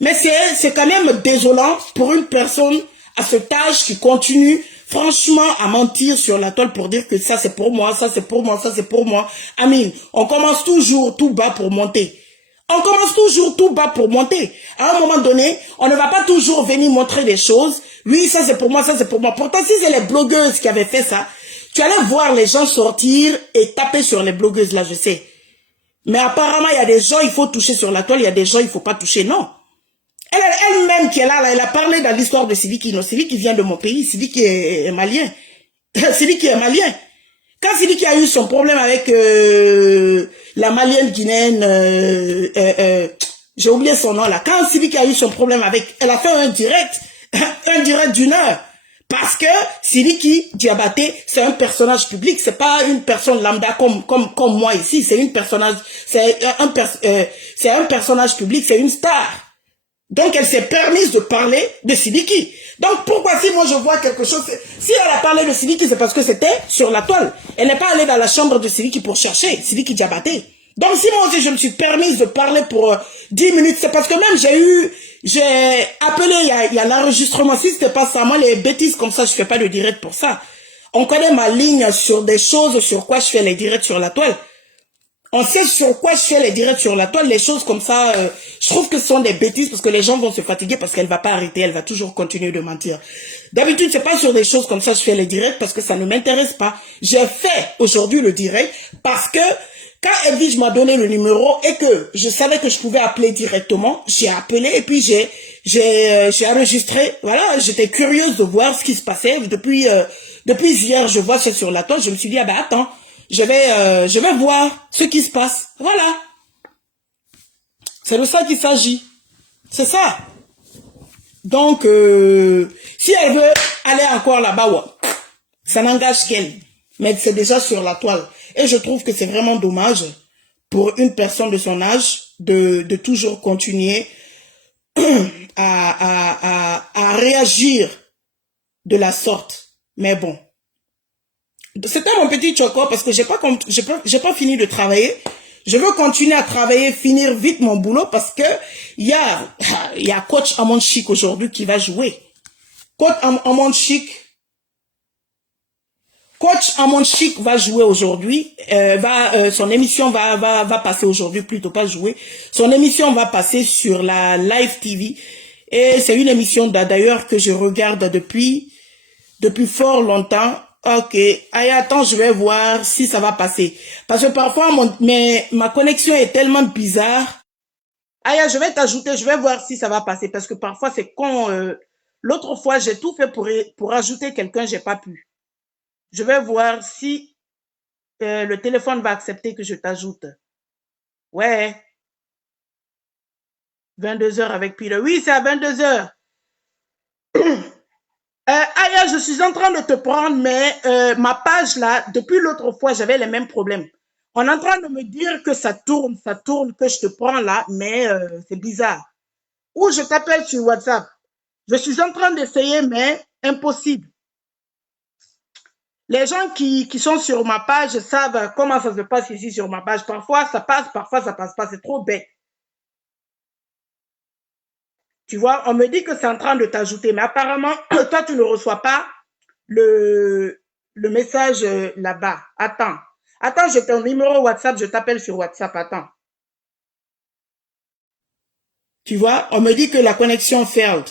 Mais c'est quand même désolant pour une personne à cet âge qui continue franchement à mentir sur la toile pour dire que ça c'est pour moi, ça c'est pour moi, ça c'est pour moi. Amine, on commence toujours tout bas pour monter. On commence toujours tout bas pour monter. À un moment donné, on ne va pas toujours venir montrer des choses. Oui, ça c'est pour moi, ça c'est pour moi. Pourtant, si c'est les blogueuses qui avaient fait ça, tu allais voir les gens sortir et taper sur les blogueuses, là, je sais. Mais apparemment, il y a des gens, il faut toucher sur la toile, il y a des gens, il ne faut pas toucher, non. Elle-même qui est là, elle a parlé dans l'histoire de Sidiki. Non, Sidiki vient de mon pays, Sidiki est malien. Sidiki est malien. Quand Sidiki a eu son problème avec la malienne guinéenne, j'ai oublié son nom là. Quand Sidiki a eu son problème avec, elle a fait un direct d'une heure. Parce que Sidiki Diabaté, c'est un personnage public, c'est pas une personne lambda comme moi ici. C'est un personnage public, c'est une star. Donc, elle s'est permise de parler de Sidiki. Donc, pourquoi si moi je vois quelque chose, si elle a parlé de Sidiki, c'est parce que c'était sur la toile. Elle n'est pas allée dans la chambre de Sidiki pour chercher Sidiki Diabaté. Donc, si moi aussi je me suis permise de parler pour 10 minutes, c'est parce que même j'ai appelé, il y a l'enregistrement. Si c'était pas ça, moi les bêtises comme ça, je fais pas de direct pour ça. On connaît ma ligne sur des choses sur quoi je fais les directs sur la toile. On sait sur quoi je fais les directs sur la toile, les choses comme ça, je trouve que ce sont des bêtises parce que les gens vont se fatiguer parce qu'elle va pas arrêter, elle va toujours continuer de mentir. D'habitude, c'est pas sur des choses comme ça que je fais les directs parce que ça ne m'intéresse pas. J'ai fait aujourd'hui le direct parce que quand Edwige m'a donné le numéro et que je savais que je pouvais appeler directement, j'ai appelé et puis j'ai enregistré. Voilà, j'étais curieuse de voir ce qui se passait. Depuis hier, je vois ça sur la toile, je me suis dit, ah ben attends. Je vais voir ce qui se passe. Voilà. C'est de ça qu'il s'agit. C'est ça. Donc, si elle veut aller encore là-bas, ça n'engage qu'elle. Mais c'est déjà sur la toile. Et je trouve que c'est vraiment dommage pour une personne de son âge de toujours continuer à réagir de la sorte. Mais bon. C'était mon petit choco parce que j'ai pas fini de travailler. Je veux continuer à travailler, finir vite mon boulot parce que il y a coach Amon Chic aujourd'hui qui va jouer. Coach Amon Chic va jouer aujourd'hui. Son émission va passer aujourd'hui, plutôt pas jouer. Son émission va passer sur la Live TV et c'est une émission d'ailleurs que je regarde depuis fort longtemps. Ok, allez, attends, je vais voir si ça va passer. Parce que parfois, ma connexion est tellement bizarre. Aya, je vais t'ajouter, je vais voir si ça va passer. Parce que parfois, c'est con. L'autre fois, j'ai tout fait pour ajouter quelqu'un, j'ai pas pu. Je vais voir si le téléphone va accepter que je t'ajoute. Ouais. 22h avec Peter. Oui, c'est à 22h. Aya, je suis en train de te prendre, mais ma page là, depuis l'autre fois, j'avais les mêmes problèmes. On est en train de me dire que ça tourne, que je te prends là, mais c'est bizarre. Ou je t'appelle sur WhatsApp. Je suis en train d'essayer, mais impossible. Les gens qui sont sur ma page savent comment ça se passe ici sur ma page. Parfois, ça passe, parfois, ça passe pas. C'est trop bête. Tu vois, on me dit que c'est en train de t'ajouter, mais apparemment, toi, tu ne reçois pas le message là-bas. Attends, j'ai ton numéro WhatsApp, je t'appelle sur WhatsApp, attends. Tu vois, on me dit que la connexion failed.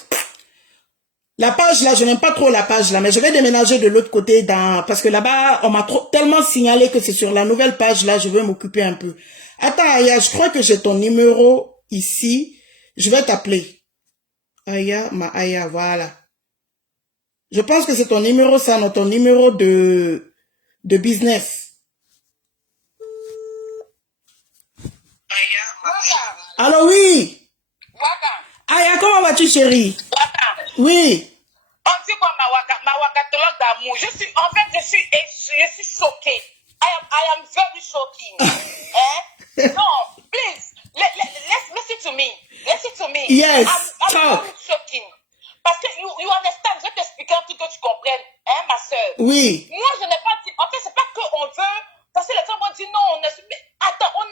La page là, je n'aime pas trop la page là, mais je vais déménager de l'autre côté parce que là-bas, on m'a tellement signalé que c'est sur la nouvelle page là, je vais m'occuper un peu. Attends, Aya, je crois que j'ai ton numéro ici. Je vais t'appeler. Aya, Aya, voilà. Je pense que c'est ton numéro, ça, non, ton numéro de business. Allô, oui. Aya, comment vas-tu, chérie? Oui. On dit quoi, mawakatologue d'amour? Je suis choquée. I am very shocking. No, please, listen to me. Listen to me. Yes, I'm very shocking. Parce que you understand, je vais t'expliquer un truc que tu comprennes, hein, ma soeur. Oui. Moi, je n'ai pas dit, en fait, c'est pas qu'on veut, parce que les gens vont dire non, on est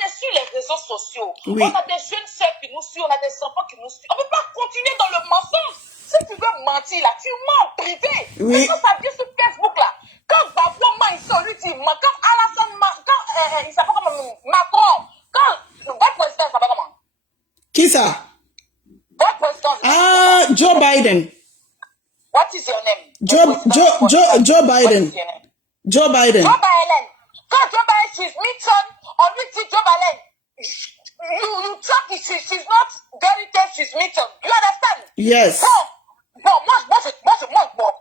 sur les réseaux sociaux. Oui. On a des jeunes sœurs qui nous suivent, on a des enfants qui nous suivent. On ne peut pas continuer dans le mensonge. Si tu veux mentir, là, tu mens en privé. Oui. Mais quand ça vient sur Facebook, là, quand Babou ment ici, on lui dit, quand Alassane ment, il s'appelle comment, Macron, quand votre président, il s'appelle comment? Qui ça? Votre président. Ah, Joe Biden. What is your name? Joe Biden. Joe Biden. Joe Biden. Quand Joe Biden, she's midterm, on lui dit Joe Biden, you talk, she's not very good, she's midterm. You understand? Yes. Bon, moi,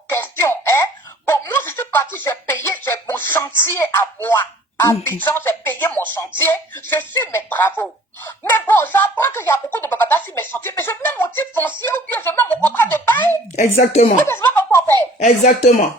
question, hein. Bon, moi, je suis parti, j'ai mon chantier à moi. À Abidjan, j'ai payé mon chantier, je suis mes travaux. Mais bon, j'apprends qu'il y a beaucoup de babadas sur mes chantiers, mais je mets mon titre foncier ou bien je mets mon contrat de bail. Exactement. Oui, c'est pas comme ça on fait. Exactement.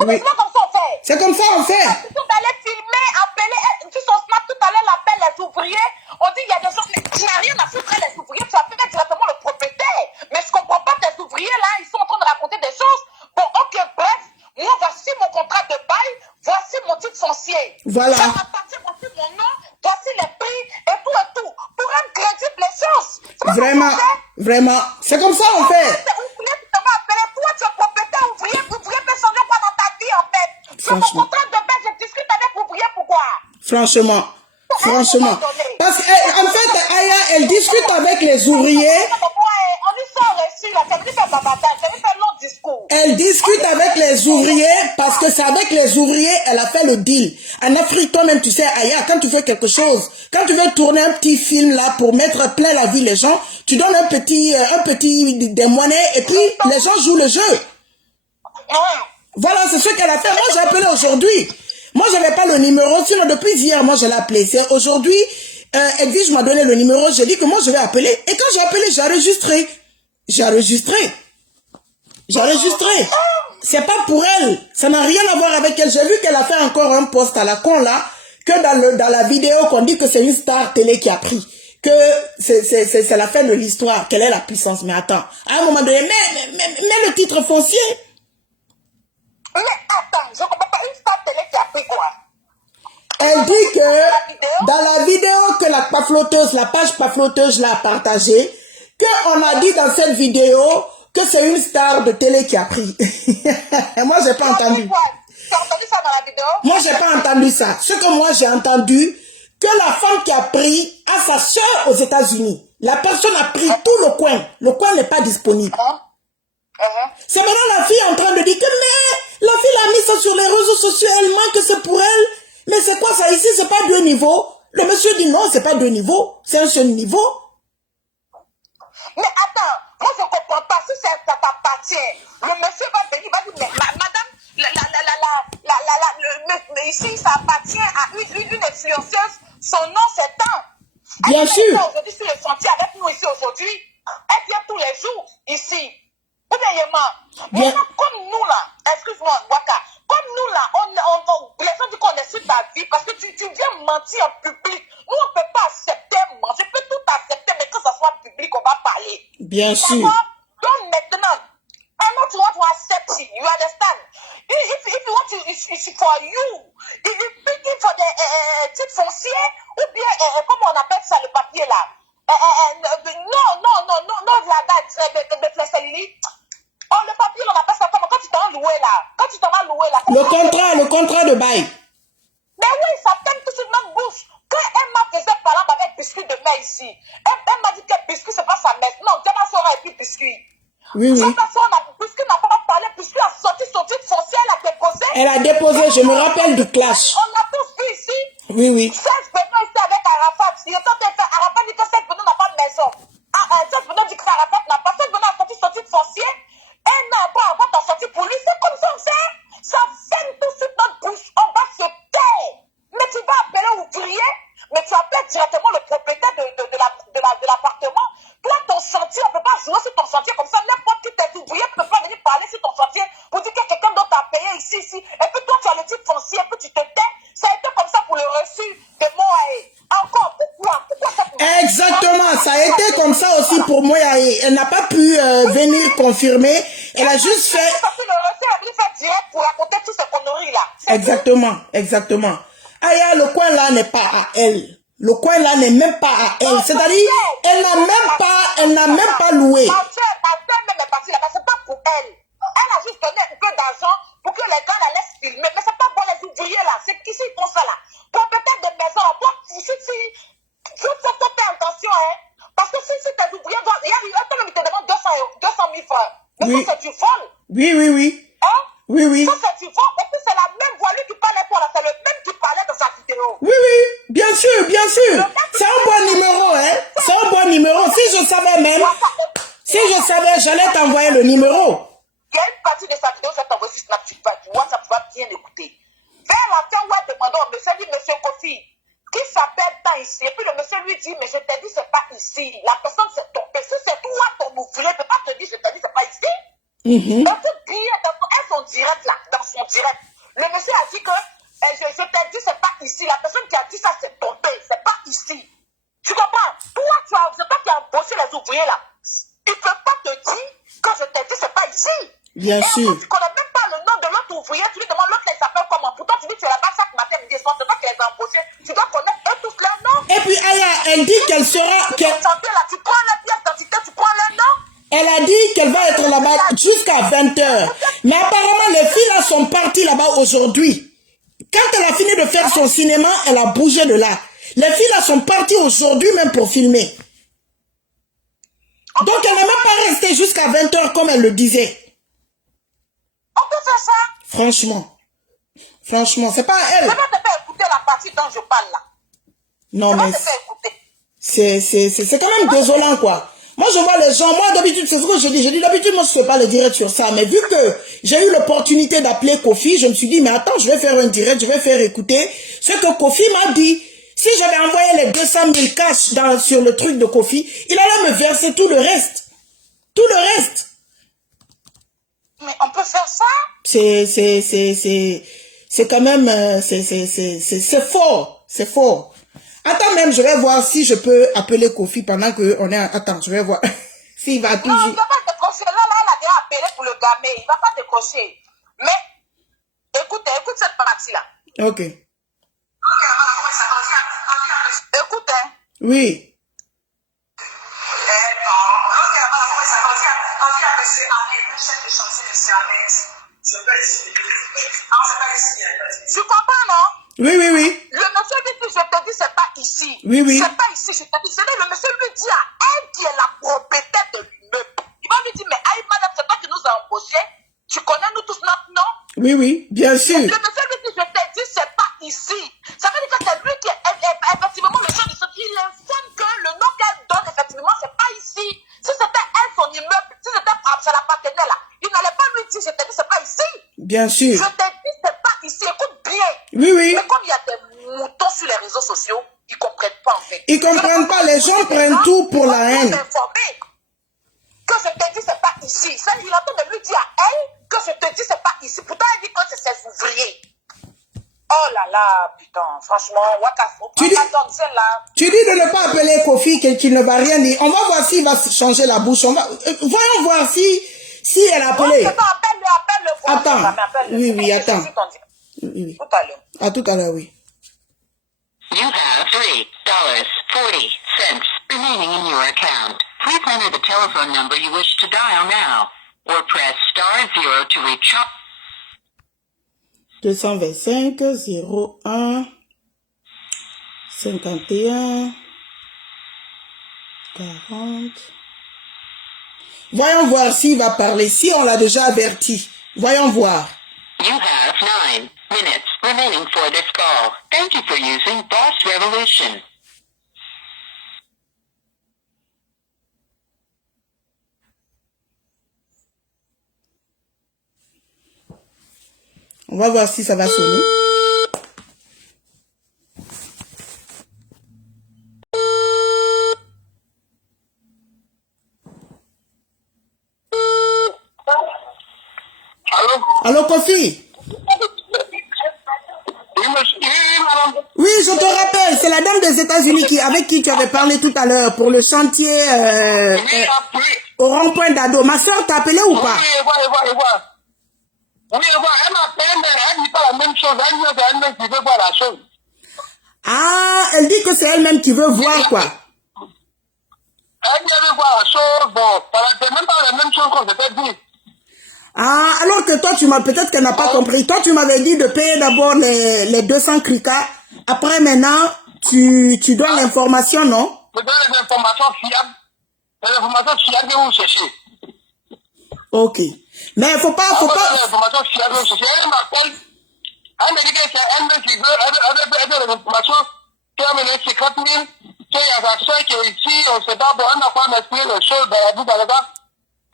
Oui. C'est pas comme ça on fait. C'est comme ça on fait. Tout d'aller filmer, appeler, sur son snap, tout à l'heure, l'appel les ouvriers. On dit il y a des gens, mais tu n'as rien à foutre les ouvriers, tu appelles directement le propriétaire. Mais je comprends pas tes ouvriers là, ils sont en train de raconter des choses. Bon, ok, bref, moi voici mon contrat de bail, voici mon titre foncier. Voilà. Ça m'appartient, voici mon nom, voici les prix et tout et tout. Pour rendre crédible les choses. Vraiment, vraiment. C'est comme ça on fait. Ouvrier, tu te vas appeler, toi tu es propriétaire, ouvrier peut changer quoi dans ta vie en fait. Sur mon contrat de bail, je discute avec l'ouvrier, pourquoi? Franchement. Franchement. Parce qu'en fait, Aya, elle discute avec les ouvriers. On lui sort reçu, là, ça lui fait babatage, ça lui fait long discours. Elle discute avec les ouvriers parce que c'est avec les ouvriers elle a fait le deal. En Afrique, toi-même, tu sais, Aya, quand tu fais quelque chose, quand tu veux tourner un petit film là pour mettre plein la vie les gens, tu donnes un petit des monnaies et puis les gens jouent le jeu. Voilà, c'est ce qu'elle a fait. Moi, j'ai appelé aujourd'hui. Moi, je n'avais pas le numéro, sinon depuis hier, moi, je l'ai appelé. C'est aujourd'hui, Edwige m'a donné le numéro, j'ai dit que moi, je vais appeler. Et quand j'ai appelé, j'ai enregistré. J'ai enregistré. C'est pas pour elle. Ça n'a rien à voir avec elle. J'ai vu qu'elle a fait encore un post à la con, là, que dans la vidéo, qu'on dit que c'est une star télé qui a pris. Que c'est la fin de l'histoire. Quelle est la puissance? Mais attends, à un moment donné, mais le titre foncier. Mais attends, je comprends pas, une star télé qui a pris quoi? Elle dit que dans la vidéo que la page pafloteuse l'a partagée, qu'on a dit dans cette vidéo que c'est une star de télé qui a pris. Moi, j'ai pas entendu. Tu as entendu ça dans la vidéo? Moi, j'ai pas entendu ça. Ce que moi, j'ai entendu, que la femme qui a pris a sa soeur aux États-Unis. La personne a pris tout le coin. Le coin n'est pas disponible. C'est maintenant la fille en train de dire que mais la fille a mis ça sur les réseaux sociaux, elle ment que c'est pour elle. Mais c'est quoi ça ici? C'est pas 2 niveaux. Le monsieur dit non, c'est pas 2 niveaux, c'est un seul niveau. Mais attends, moi je comprends pas, si ça t'appartient, le monsieur va venir, il va dire, mais madame, ici ça appartient à une influenceuse, son nom c'est tant. Bien sûr. Aujourd'hui sur le sentier avec nous ici aujourd'hui, elle vient tous les jours ici. Bien. Comme nous là, excuse-moi, Waka, comme nous là, les gens disent qu'on est sur ta vie parce que tu viens mentir en public. Nous on ne peut pas accepter mentir, je peux tout accepter, mais que ça soit public, on va parler. Bien sûr. Donc maintenant, I'm not want to accept it, you understand? If you want to, it's for you. If you picking for the titre foncier, ou bien, comment on appelle ça, le papier là? Non, la date, oh, le papier, on appelle ça comment? Quand tu t'en vas louer là. Quand tu t'en vas louer là. Le contrat de bail. Mais oui, ça t'aime tout sur notre bouche. Quand Emma faisait par exemple avec biscuit de mai ici, elle m'a dit que biscuit c'est pas sa messe. Non, Diana Sora et puis biscuit. Oui. Biscuit n'a pas parlé, biscuit a sorti son titre foncier, elle a déposé. Elle a déposé, je me rappelle du clash. On a tous vu ici. Oui. 16 Benoît ici avec Arafat. Il est en train de faire Arafat dit que 16 Benoît n'a pas de maison. 16 Benoît dit que Arafat n'a pas. 16 Benoît a sorti son titre foncier. Elle n'a pas encore sorti pour lui. C'est comme ça, on sait. Ça saigne tout de suite notre bouche. On va se taire. Mais tu vas appeler ouvrier, mais tu appelles directement le propriétaire de l'appartement. Toi, ton chantier, on ne peut pas jouer sur ton chantier comme ça. N'importe qui t'est ouvrier. Exactement, ça a été comme ça aussi pour moi. Elle n'a pas pu venir confirmer. Elle a juste fait... Parce que le reçu a voulu faire direct pour raconter toutes ces conneries là. Exactement, exactement. Aya, le coin là n'est pas à elle. Le coin là n'est même pas à elle. C'est-à-dire, elle n'a même pas loué. Ma soeur même est partie là-bas, c'est pas pour elle. Elle a juste donné un peu d'argent pour que les gars la laissent filmer. Mais c'est pas pour les ouvriers là, c'est qui ils font ça là. Pour peut-être des maisons, pour faut faire attention, hein. Parce que si tes ouvriers doivent. Toi-même, il te demande 200 000 francs. Mais Oui. ça, c'est du vol. Oui. Hein? Oui. Ça, c'est du vol. Et puis, c'est la même voix lui qui parlait pour là. C'est le même qui parlait dans sa vidéo. Oui, bien sûr. C'est un bon numéro, hein. C'est un bon numéro. Si je savais même, j'allais t'envoyer le numéro. Il y a une partie de sa vidéo, ça t'envoie sur Snapchat, WhatsApp, tu vas bien écouter. Vers la fin, où elle demande au monsieur, dit, monsieur Kofi, qui s'appelle tant ici? Et puis le monsieur lui dit, mais je t'ai dit, c'est pas ici. La personne s'est trompée. Si c'est toi, ton ouvrier, ne peut pas te dire, je t'ai dit, c'est pas ici. Écoute bien, elles sont directes là, dans son direct. Le monsieur a dit que, je t'ai dit, c'est pas ici. La personne qui a dit ça, s'est trompée. C'est pas ici. Tu comprends? Toi, c'est toi qui as embauché les ouvriers là. Ils ne peuvent pas te dire que je t'ai dit, c'est pas ici. Bien et sûr. Tu ne connais même pas le nom de l'autre ouvrier, tu lui demandes l'autre, il s'appelle comment. Pourtant, tu dis que tu es là-bas chaque matin, midi et soir, c'est toi qui les as embauchés. Tu dois connaître eux tous leurs noms. Et puis, elle dit qu'elle sera... Tu prends les pièces d'identité, tu prends leurs noms. Elle a dit qu'elle va être là-bas jusqu'à 20h. Mais apparemment, les filles là sont parties là-bas aujourd'hui. Quand elle a fini de faire son cinéma, elle a bougé de là. Les filles là sont parties aujourd'hui même pour filmer. Donc, elle n'est même pas restée jusqu'à 20h comme elle le disait. On peut faire ça. Franchement, c'est pas elle. Je vais te faire écouter la partie dont je parle là. Non, mais te faire écouter. c'est quand même désolant, quoi. Moi, je vois les gens, moi, d'habitude, c'est ce que je dis. Je dis, d'habitude, moi, je ne fais pas le direct sur ça. Mais vu que j'ai eu l'opportunité d'appeler Kofi, je me suis dit, mais attends, je vais faire un direct, je vais faire écouter ce que Kofi m'a dit. Si j'avais envoyé les 200 000 cash sur le truc de Kofi, il allait me verser tout le reste. Tout le reste. Mais on peut faire ça. C'est quand même, c'est fort. C'est fort. Attends même, je vais voir si je peux appeler Kofi pendant que on est... Attends, je vais voir s'il va toujours... Non, il ne va pas décrocher. Là, elle a déjà appelé pour le gamer. Il ne va pas décrocher. Mais, écoute cette partie-là. Ok. Écoute, hein. Oui. Tu comprends, non? Oui. Le monsieur dit que je te dis, c'est pas ici. Oui. C'est pas ici, je te dis. Le monsieur lui dit à elle qui est la propriétaire de l'immeuble. Il va lui dire, mais aïe, madame, c'est toi qui nous as embauchés. Tu connais nous tous notre nom? Oui, bien sûr. Le monsieur lui dit, je t'ai dit, c'est pas ici. Ça veut dire que c'est lui qui est effectivement le chef de ce qui informe que le nom qu'elle donne, effectivement, c'est pas ici. Si c'était elle, son immeuble, si c'était ça l'appartenait là, il n'allait pas lui dire, je t'ai dit, c'est pas ici. Bien sûr. Je t'ai dit, c'est pas ici. Écoute bien. Oui. Mais comme il y a des moutons sur les réseaux sociaux, ils ne comprennent pas en fait. Ils ne comprennent pas. Les gens prennent tout pour la haine. Que je te dis, c'est pas ici. Ça, il entend de lui dire à elle que je te dis, c'est pas ici. Pourtant, elle dit que c'est ses ouvriers. Oh là là, putain, franchement, tu dis de ne pas appeler Kofi, qu'il ne va rien dire. On va voir s'il va changer la bouche. Voyons voir si elle a appelé. Appelle-le. Attends. Oui, attends. Oui. Tout à l'heure. À tout à l'heure, oui. You have $3.40 remaining in your account. Please enter the telephone number you wish to dial now, or press *0 to reach up. 225 01 51 40. Voyons voir s'il va parler. Si on l'a déjà averti. Voyons voir. You have 9 minutes remaining for this call. Thank you for using Boss Revolution. On va voir si ça va sonner. Allô? Allô, Kofi? Oui, monsieur. Oui, madame. Oui, Oui, je te rappelle, c'est la dame des États-Unis avec qui tu avais parlé tout à l'heure pour le chantier au rond-point d'Ado. Ma soeur t'a appelé ou pas? Oui, elle m'a appelé, mais elle ne dit pas la même chose. Elle dit que c'est elle-même qui veut voir la chose. Ah, elle dit que c'est elle-même qui veut voir quoi? Elle veut voir la chose, bon, c'est même pas la même chose qu'on s'était dit. Ah, alors que toi, tu m'as peut-être qu'elle n'a pas compris. Toi, tu m'avais dit de payer d'abord les 200 cricas. Après, maintenant, tu donnes l'information, non? Je donne les informations fiables. Les informations fiables que vous cherchez. Ok. Mais il faut pas... Les informations fiables que vous cherchez. Elle m'appelle. Elle me dit que c'est elle-même qui veut. Elle veut les informations. Qui a mené 50 000. Qu'il y a sa soeur qui est ici. On ne sait pas. Bon, elle n'a pas m'expliqué les choses. Dans le bas.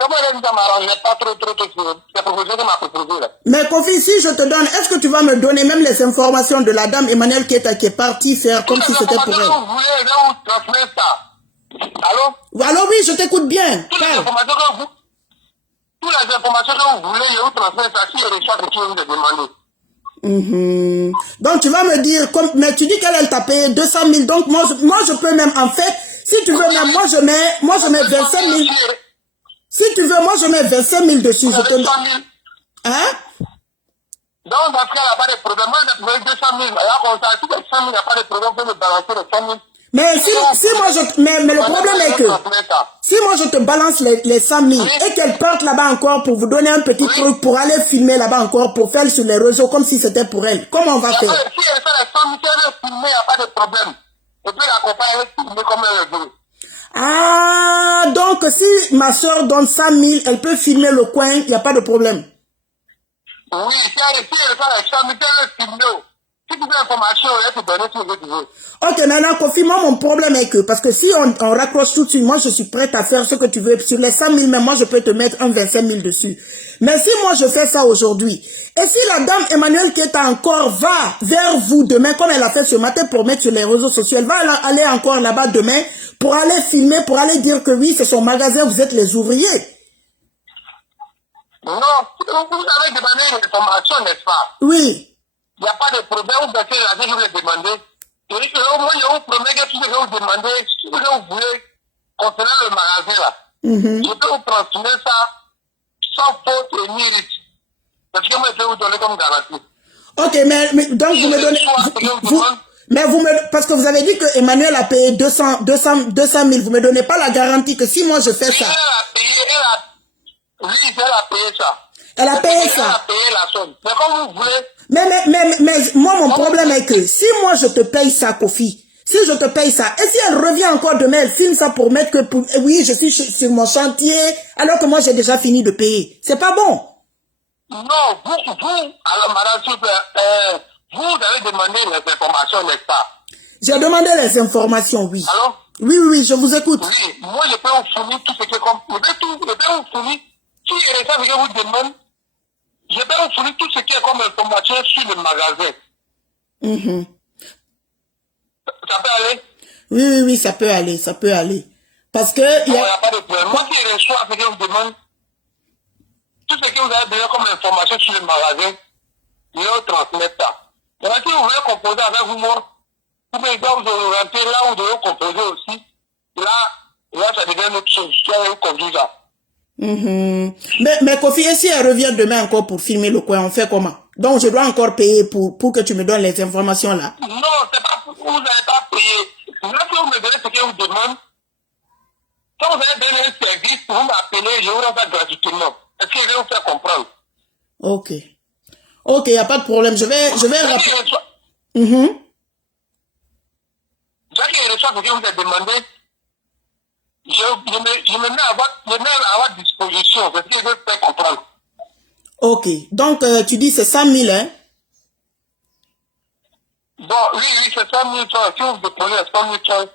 Comment elle dit que ça m'arrangeait pas trop. C'est proposé que m'a proposé là. Mais Kofi, si je te donne, est-ce que tu vas me donner même les informations de la dame Emmanuel Keta qui est partie faire comme si c'était pour elle? Vous voulez, je vous transmets ça. Allô? Allô, oui, je t'écoute bien. Toutes les informations que vous voulez, je vous transmets ça. Si je reçois quelque chose, je demande. Donc tu vas me dire, mais tu dis qu'elle t'a payé 200 000, donc moi je peux même, en fait, si tu veux même, moi je mets 25 000. Si tu veux, moi je mets 25 000 dessus. Je te... Hein? Donc dans ce cas, il n'y a pas de problème. Moi j'ai payé 200 000. Alors qu'on s'en fout de 100 000, il n'y a pas de problème pour me balancer les 100 000. Mais si moi je... Mais le problème est que... Si moi je te balance les 100 000 et qu'elle parte là-bas encore pour vous donner un petit truc pour aller filmer là-bas encore, pour faire sur les réseaux comme si c'était pour elle, comment on va faire? Si elle fait les 100 000, si elle veut filmer, il n'y a pas de problème. Je peux l'accompagner avec filmer comme elle veut. Ah, donc si ma soeur donne 100 000, elle peut filmer le coin, il n'y a pas de problème. Oui, si elle fait les 100 000, si elle veut filmer, si tu veux l'information, elle te donne ce que tu veux. Ok, maintenant, confirme-moi, mon problème est que, parce que si on raccroche tout de suite, moi je suis prête à faire ce que tu veux. Sur les 100 000, mais moi je peux te mettre un 25 000 dessus. Mais si moi je fais ça aujourd'hui, et si la dame Emmanuel Keta encore va vers vous demain, comme elle a fait ce matin pour mettre sur les réseaux sociaux, elle va aller encore là-bas demain pour aller filmer, pour aller dire que oui, c'est son magasin, vous êtes les ouvriers. Non, vous avez demandé une information, n'est-ce pas? Oui. Il n'y a pas de problème, vous mettez la vie, je vous l'ai demandé. Moi, je vous promets que tout ce que vous demandez, tout ce que vous voulez concernant le magasin là, je peux vous transmettre ça sans faute et ni risque. Parce que moi, je vais vous donner comme garantie. Ok, mais donc vous me donnez... parce que vous avez dit que Emmanuel a payé 200 000, vous me donnez pas la garantie que si moi je fais ça... Oui, elle a payé ça. Elle a payé ça. Elle a payé la somme. Mais comme vous voulez... Mais moi, mon problème est que si moi je te paye ça, Kofi, si je te paye ça, et si elle revient encore demain, elle filme ça pour mettre que, oui, je suis sur mon chantier, alors que moi j'ai déjà fini de payer. C'est pas bon. Non, alors madame, s'il vous plaît, vous avez demandé les informations, n'est-ce pas? J'ai demandé les informations, oui. Allô? Oui, je vous écoute. Oui, moi je peux vous fournir tout ce qui est comme... Je peux vous fournir, si je reçois ce que vous demandez, je peux vous fournir tout ce qui est comme information sur le magasin. Ça peut aller? Oui, ça peut aller. Parce que... Il n'y a pas de problème. Moi, si je reçois ce que vous demandez, tout ce que vous avez donné comme information sur le magasin, je vais vous transmettre ça. Maintenant, si vous voulez composer avec moi, vous pouvez vous orienter là où vous devez composer aussi. Là, ça devient autre chose. Je vais vous conduire ça. Mais Kofi, et si elle revient demain encore pour filmer le coin, on fait comment? Donc je dois encore payer pour que tu me donnes les informations là? Non, c'est pas vous n'avez pas payé. Là, si vous me donnez ce que vous demandez, quand vous avez donné un service, vous m'appelez, je vous rends ça gratuitement. Est-ce que je vais vous faire comprendre? Ok, il n'y a pas de problème. Je vais rappeler. Dès que je reçois ce que vous avez demandé, je me mets à votre disposition. C'est ce que je vais faire comprendre. Ok, donc tu dis c'est 100 000, hein? Bon, oui, c'est 100 000 francs. Si vous déposez 100 000 francs,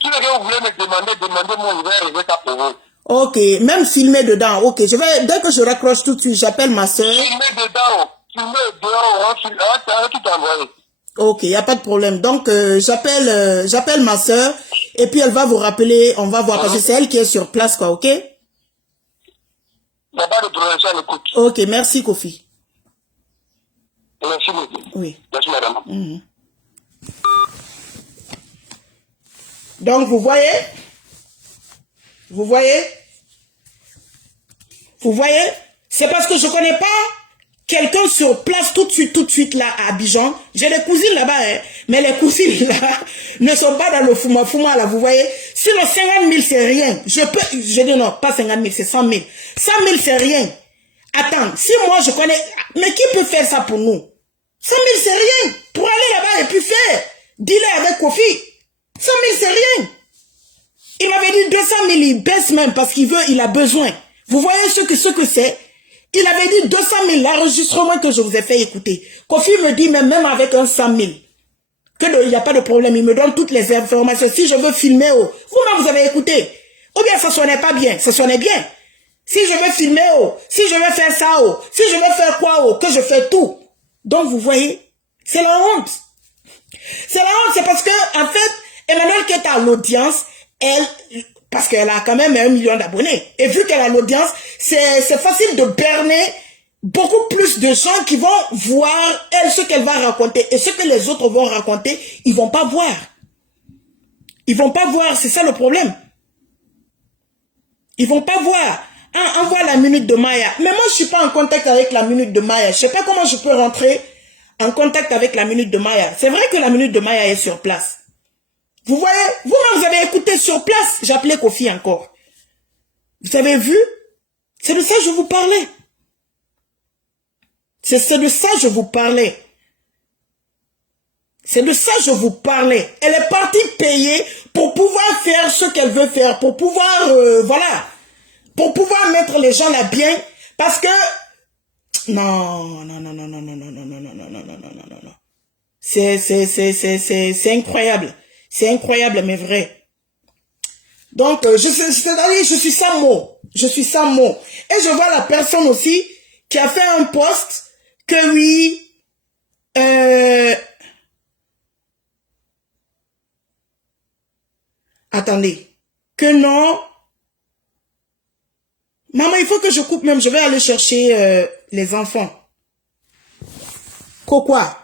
tout ce que vous voulez me demander, demandez-moi, je vais arriver ça pour vous. Ok, même filmer dedans. Ok, dès que je raccroche tout de suite, j'appelle ma soeur. Filmer dedans, filmer dehors, tout envoyer. Ok, il n'y a pas de problème. Donc, j'appelle ma soeur et puis elle va vous rappeler, on va voir, parce que c'est elle qui est sur place, quoi, ok? Il n'y a pas de problème, ça l'écoute. Ok, merci Kofi. Merci beaucoup. Oui. Merci madame. Donc, vous voyez? C'est parce que je connais pas quelqu'un sur place tout de suite là à Abidjan. J'ai des cousines là-bas, hein, mais les cousines là ne sont pas dans le fouma là, vous voyez. Sinon 50 000 c'est rien. Je dis non, pas 50 000, c'est 100 000. 100 000 c'est rien. Attends, si moi je connais, mais qui peut faire ça pour nous? 100 000 c'est rien. Pour aller là-bas et puis faire dealer avec Kofi. 100 000 c'est rien. Il m'avait dit 200 000, il baisse même parce il a besoin. Vous voyez ce que c'est? Il avait dit 200 000, l'enregistrement que je vous ai fait écouter. Kofi me dit, même avec un 100 000, qu'il n'y a pas de problème. Il me donne toutes les informations. Si je veux filmer, vous-même vous avez écouté. Ou bien ça sonnait pas bien, ça sonnait bien. Si je veux filmer, si je veux faire ça, si je veux faire quoi, que je fais tout. Donc vous voyez, c'est la honte. C'est la honte, c'est parce que, en fait, Emmanuel qui est à l'audience, parce qu'elle a quand même 1 million d'abonnés. Et vu qu'elle a l'audience, c'est facile de berner beaucoup plus de gens qui vont voir, elle, ce qu'elle va raconter. Et ce que les autres vont raconter, ils vont pas voir. Ils vont pas voir, c'est ça le problème. Ils vont pas voir. Envoie la minute de Maya. Mais moi, je suis pas en contact avec la minute de Maya. Je sais pas comment je peux rentrer en contact avec la minute de Maya. C'est vrai que la minute de Maya est sur place. Vous voyez, vous-même, vous avez écouté sur place. J'appelais Kofi encore. Vous avez vu? C'est de ça que je vous parlais. C'est de ça que je vous parlais. C'est de ça que je vous parlais. Elle est partie payer pour pouvoir faire ce qu'elle veut faire. Pour pouvoir, voilà. Pour pouvoir mettre les gens là bien. Parce que... Non. C'est incroyable. C'est incroyable, mais vrai. Donc, je suis sans mots. Je suis sans mots. Et je vois la personne aussi qui a fait un post que oui, attendez, que non. Maman, il faut que je coupe même. Je vais aller chercher les enfants. Quoi?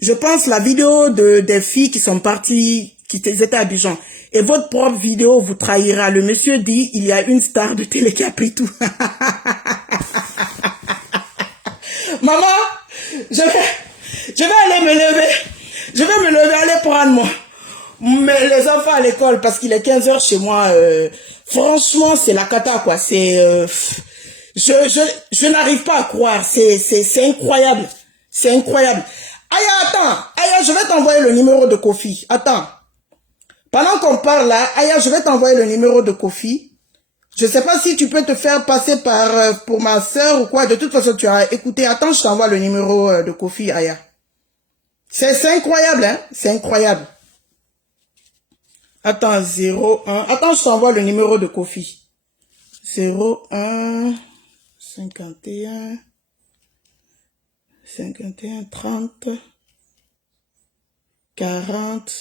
Je pense la vidéo des filles qui sont parties, qui étaient à Abidjan. Et votre propre vidéo vous trahira. Le monsieur dit, il y a une star de télé qui a pris tout. Maman, je vais aller me lever. Je vais me lever, aller prendre les enfants à l'école parce qu'il est 15 h chez moi. Franchement, c'est la cata, quoi. C'est, je n'arrive pas à croire. C'est incroyable. C'est incroyable. Aya, attends. Aya, je vais t'envoyer le numéro de Kofi. Attends. Pendant qu'on parle là, Aya, je vais t'envoyer le numéro de Kofi. Je sais pas si tu peux te faire passer pour ma soeur ou quoi. De toute façon, tu as écouté. Attends, je t'envoie le numéro de Kofi, Aya. C'est incroyable, hein. C'est incroyable. Attends, 01. Attends, je t'envoie le numéro de Kofi. 01 51 51 30 40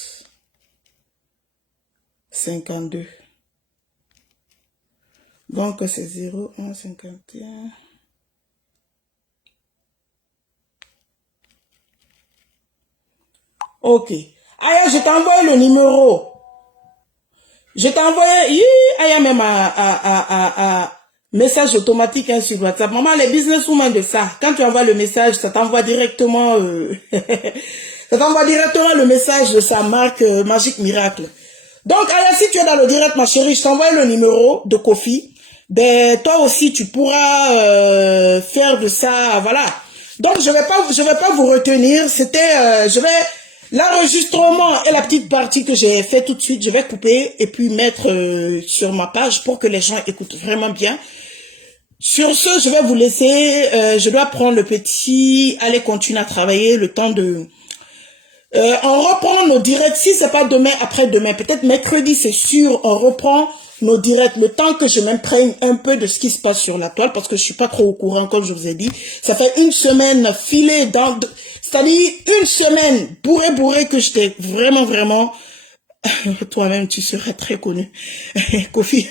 52. Donc c'est 01 51. Ok. Aya, je t'ai envoyé le numéro. Je t'ai envoyé, Aya même à message automatique hein, sur WhatsApp. Maman, les businesswomen de ça, quand tu envoies le message, ça t'envoie directement, ça t'envoie directement le message de sa marque Magique Miracle. Donc, Aya, si tu es dans le direct, ma chérie, je t'envoie le numéro de Kofi. Ben, toi aussi, tu pourras faire de ça, voilà. Donc, je vais pas vous retenir. C'était, l'enregistrement et la petite partie que j'ai fait tout de suite, je vais couper et puis mettre sur ma page pour que les gens écoutent vraiment bien. Sur ce, je vais vous laisser. Je dois prendre le petit, aller continuer à travailler le temps de... on reprend nos directs. Si c'est pas demain, après-demain, peut-être mercredi, c'est sûr, on reprend nos directs. Le temps que je m'imprègne un peu de ce qui se passe sur la toile, parce que je suis pas trop au courant, comme je vous ai dit. Ça fait une semaine filée dans... C'est-à-dire une semaine bourré que j'étais vraiment... Toi-même, tu serais très connu. Kofi.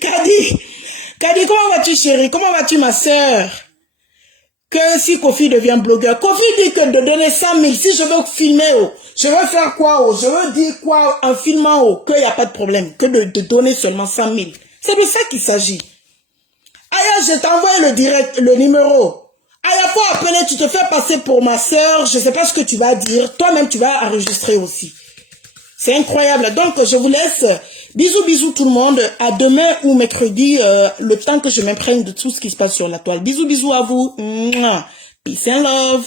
Kadi, comment vas-tu, chérie? Comment vas-tu, ma sœur? que si Kofi devient blogueur, Kofi dit que de donner 100 000, si je veux filmer, je veux faire quoi, je veux dire quoi en filmant, qu'il n'y a pas de problème, que de donner seulement 100 000. C'est de ça qu'il s'agit. Aya, je t'envoie le numéro. Aya, faut appeler, tu te fais passer pour ma soeur, je sais pas ce que tu vas dire, toi-même tu vas enregistrer aussi. C'est incroyable. Donc, je vous laisse. Bisous, bisous tout le monde. À demain ou mercredi, le temps que je m'imprègne de tout ce qui se passe sur la toile. Bisous, bisous à vous. Peace and love.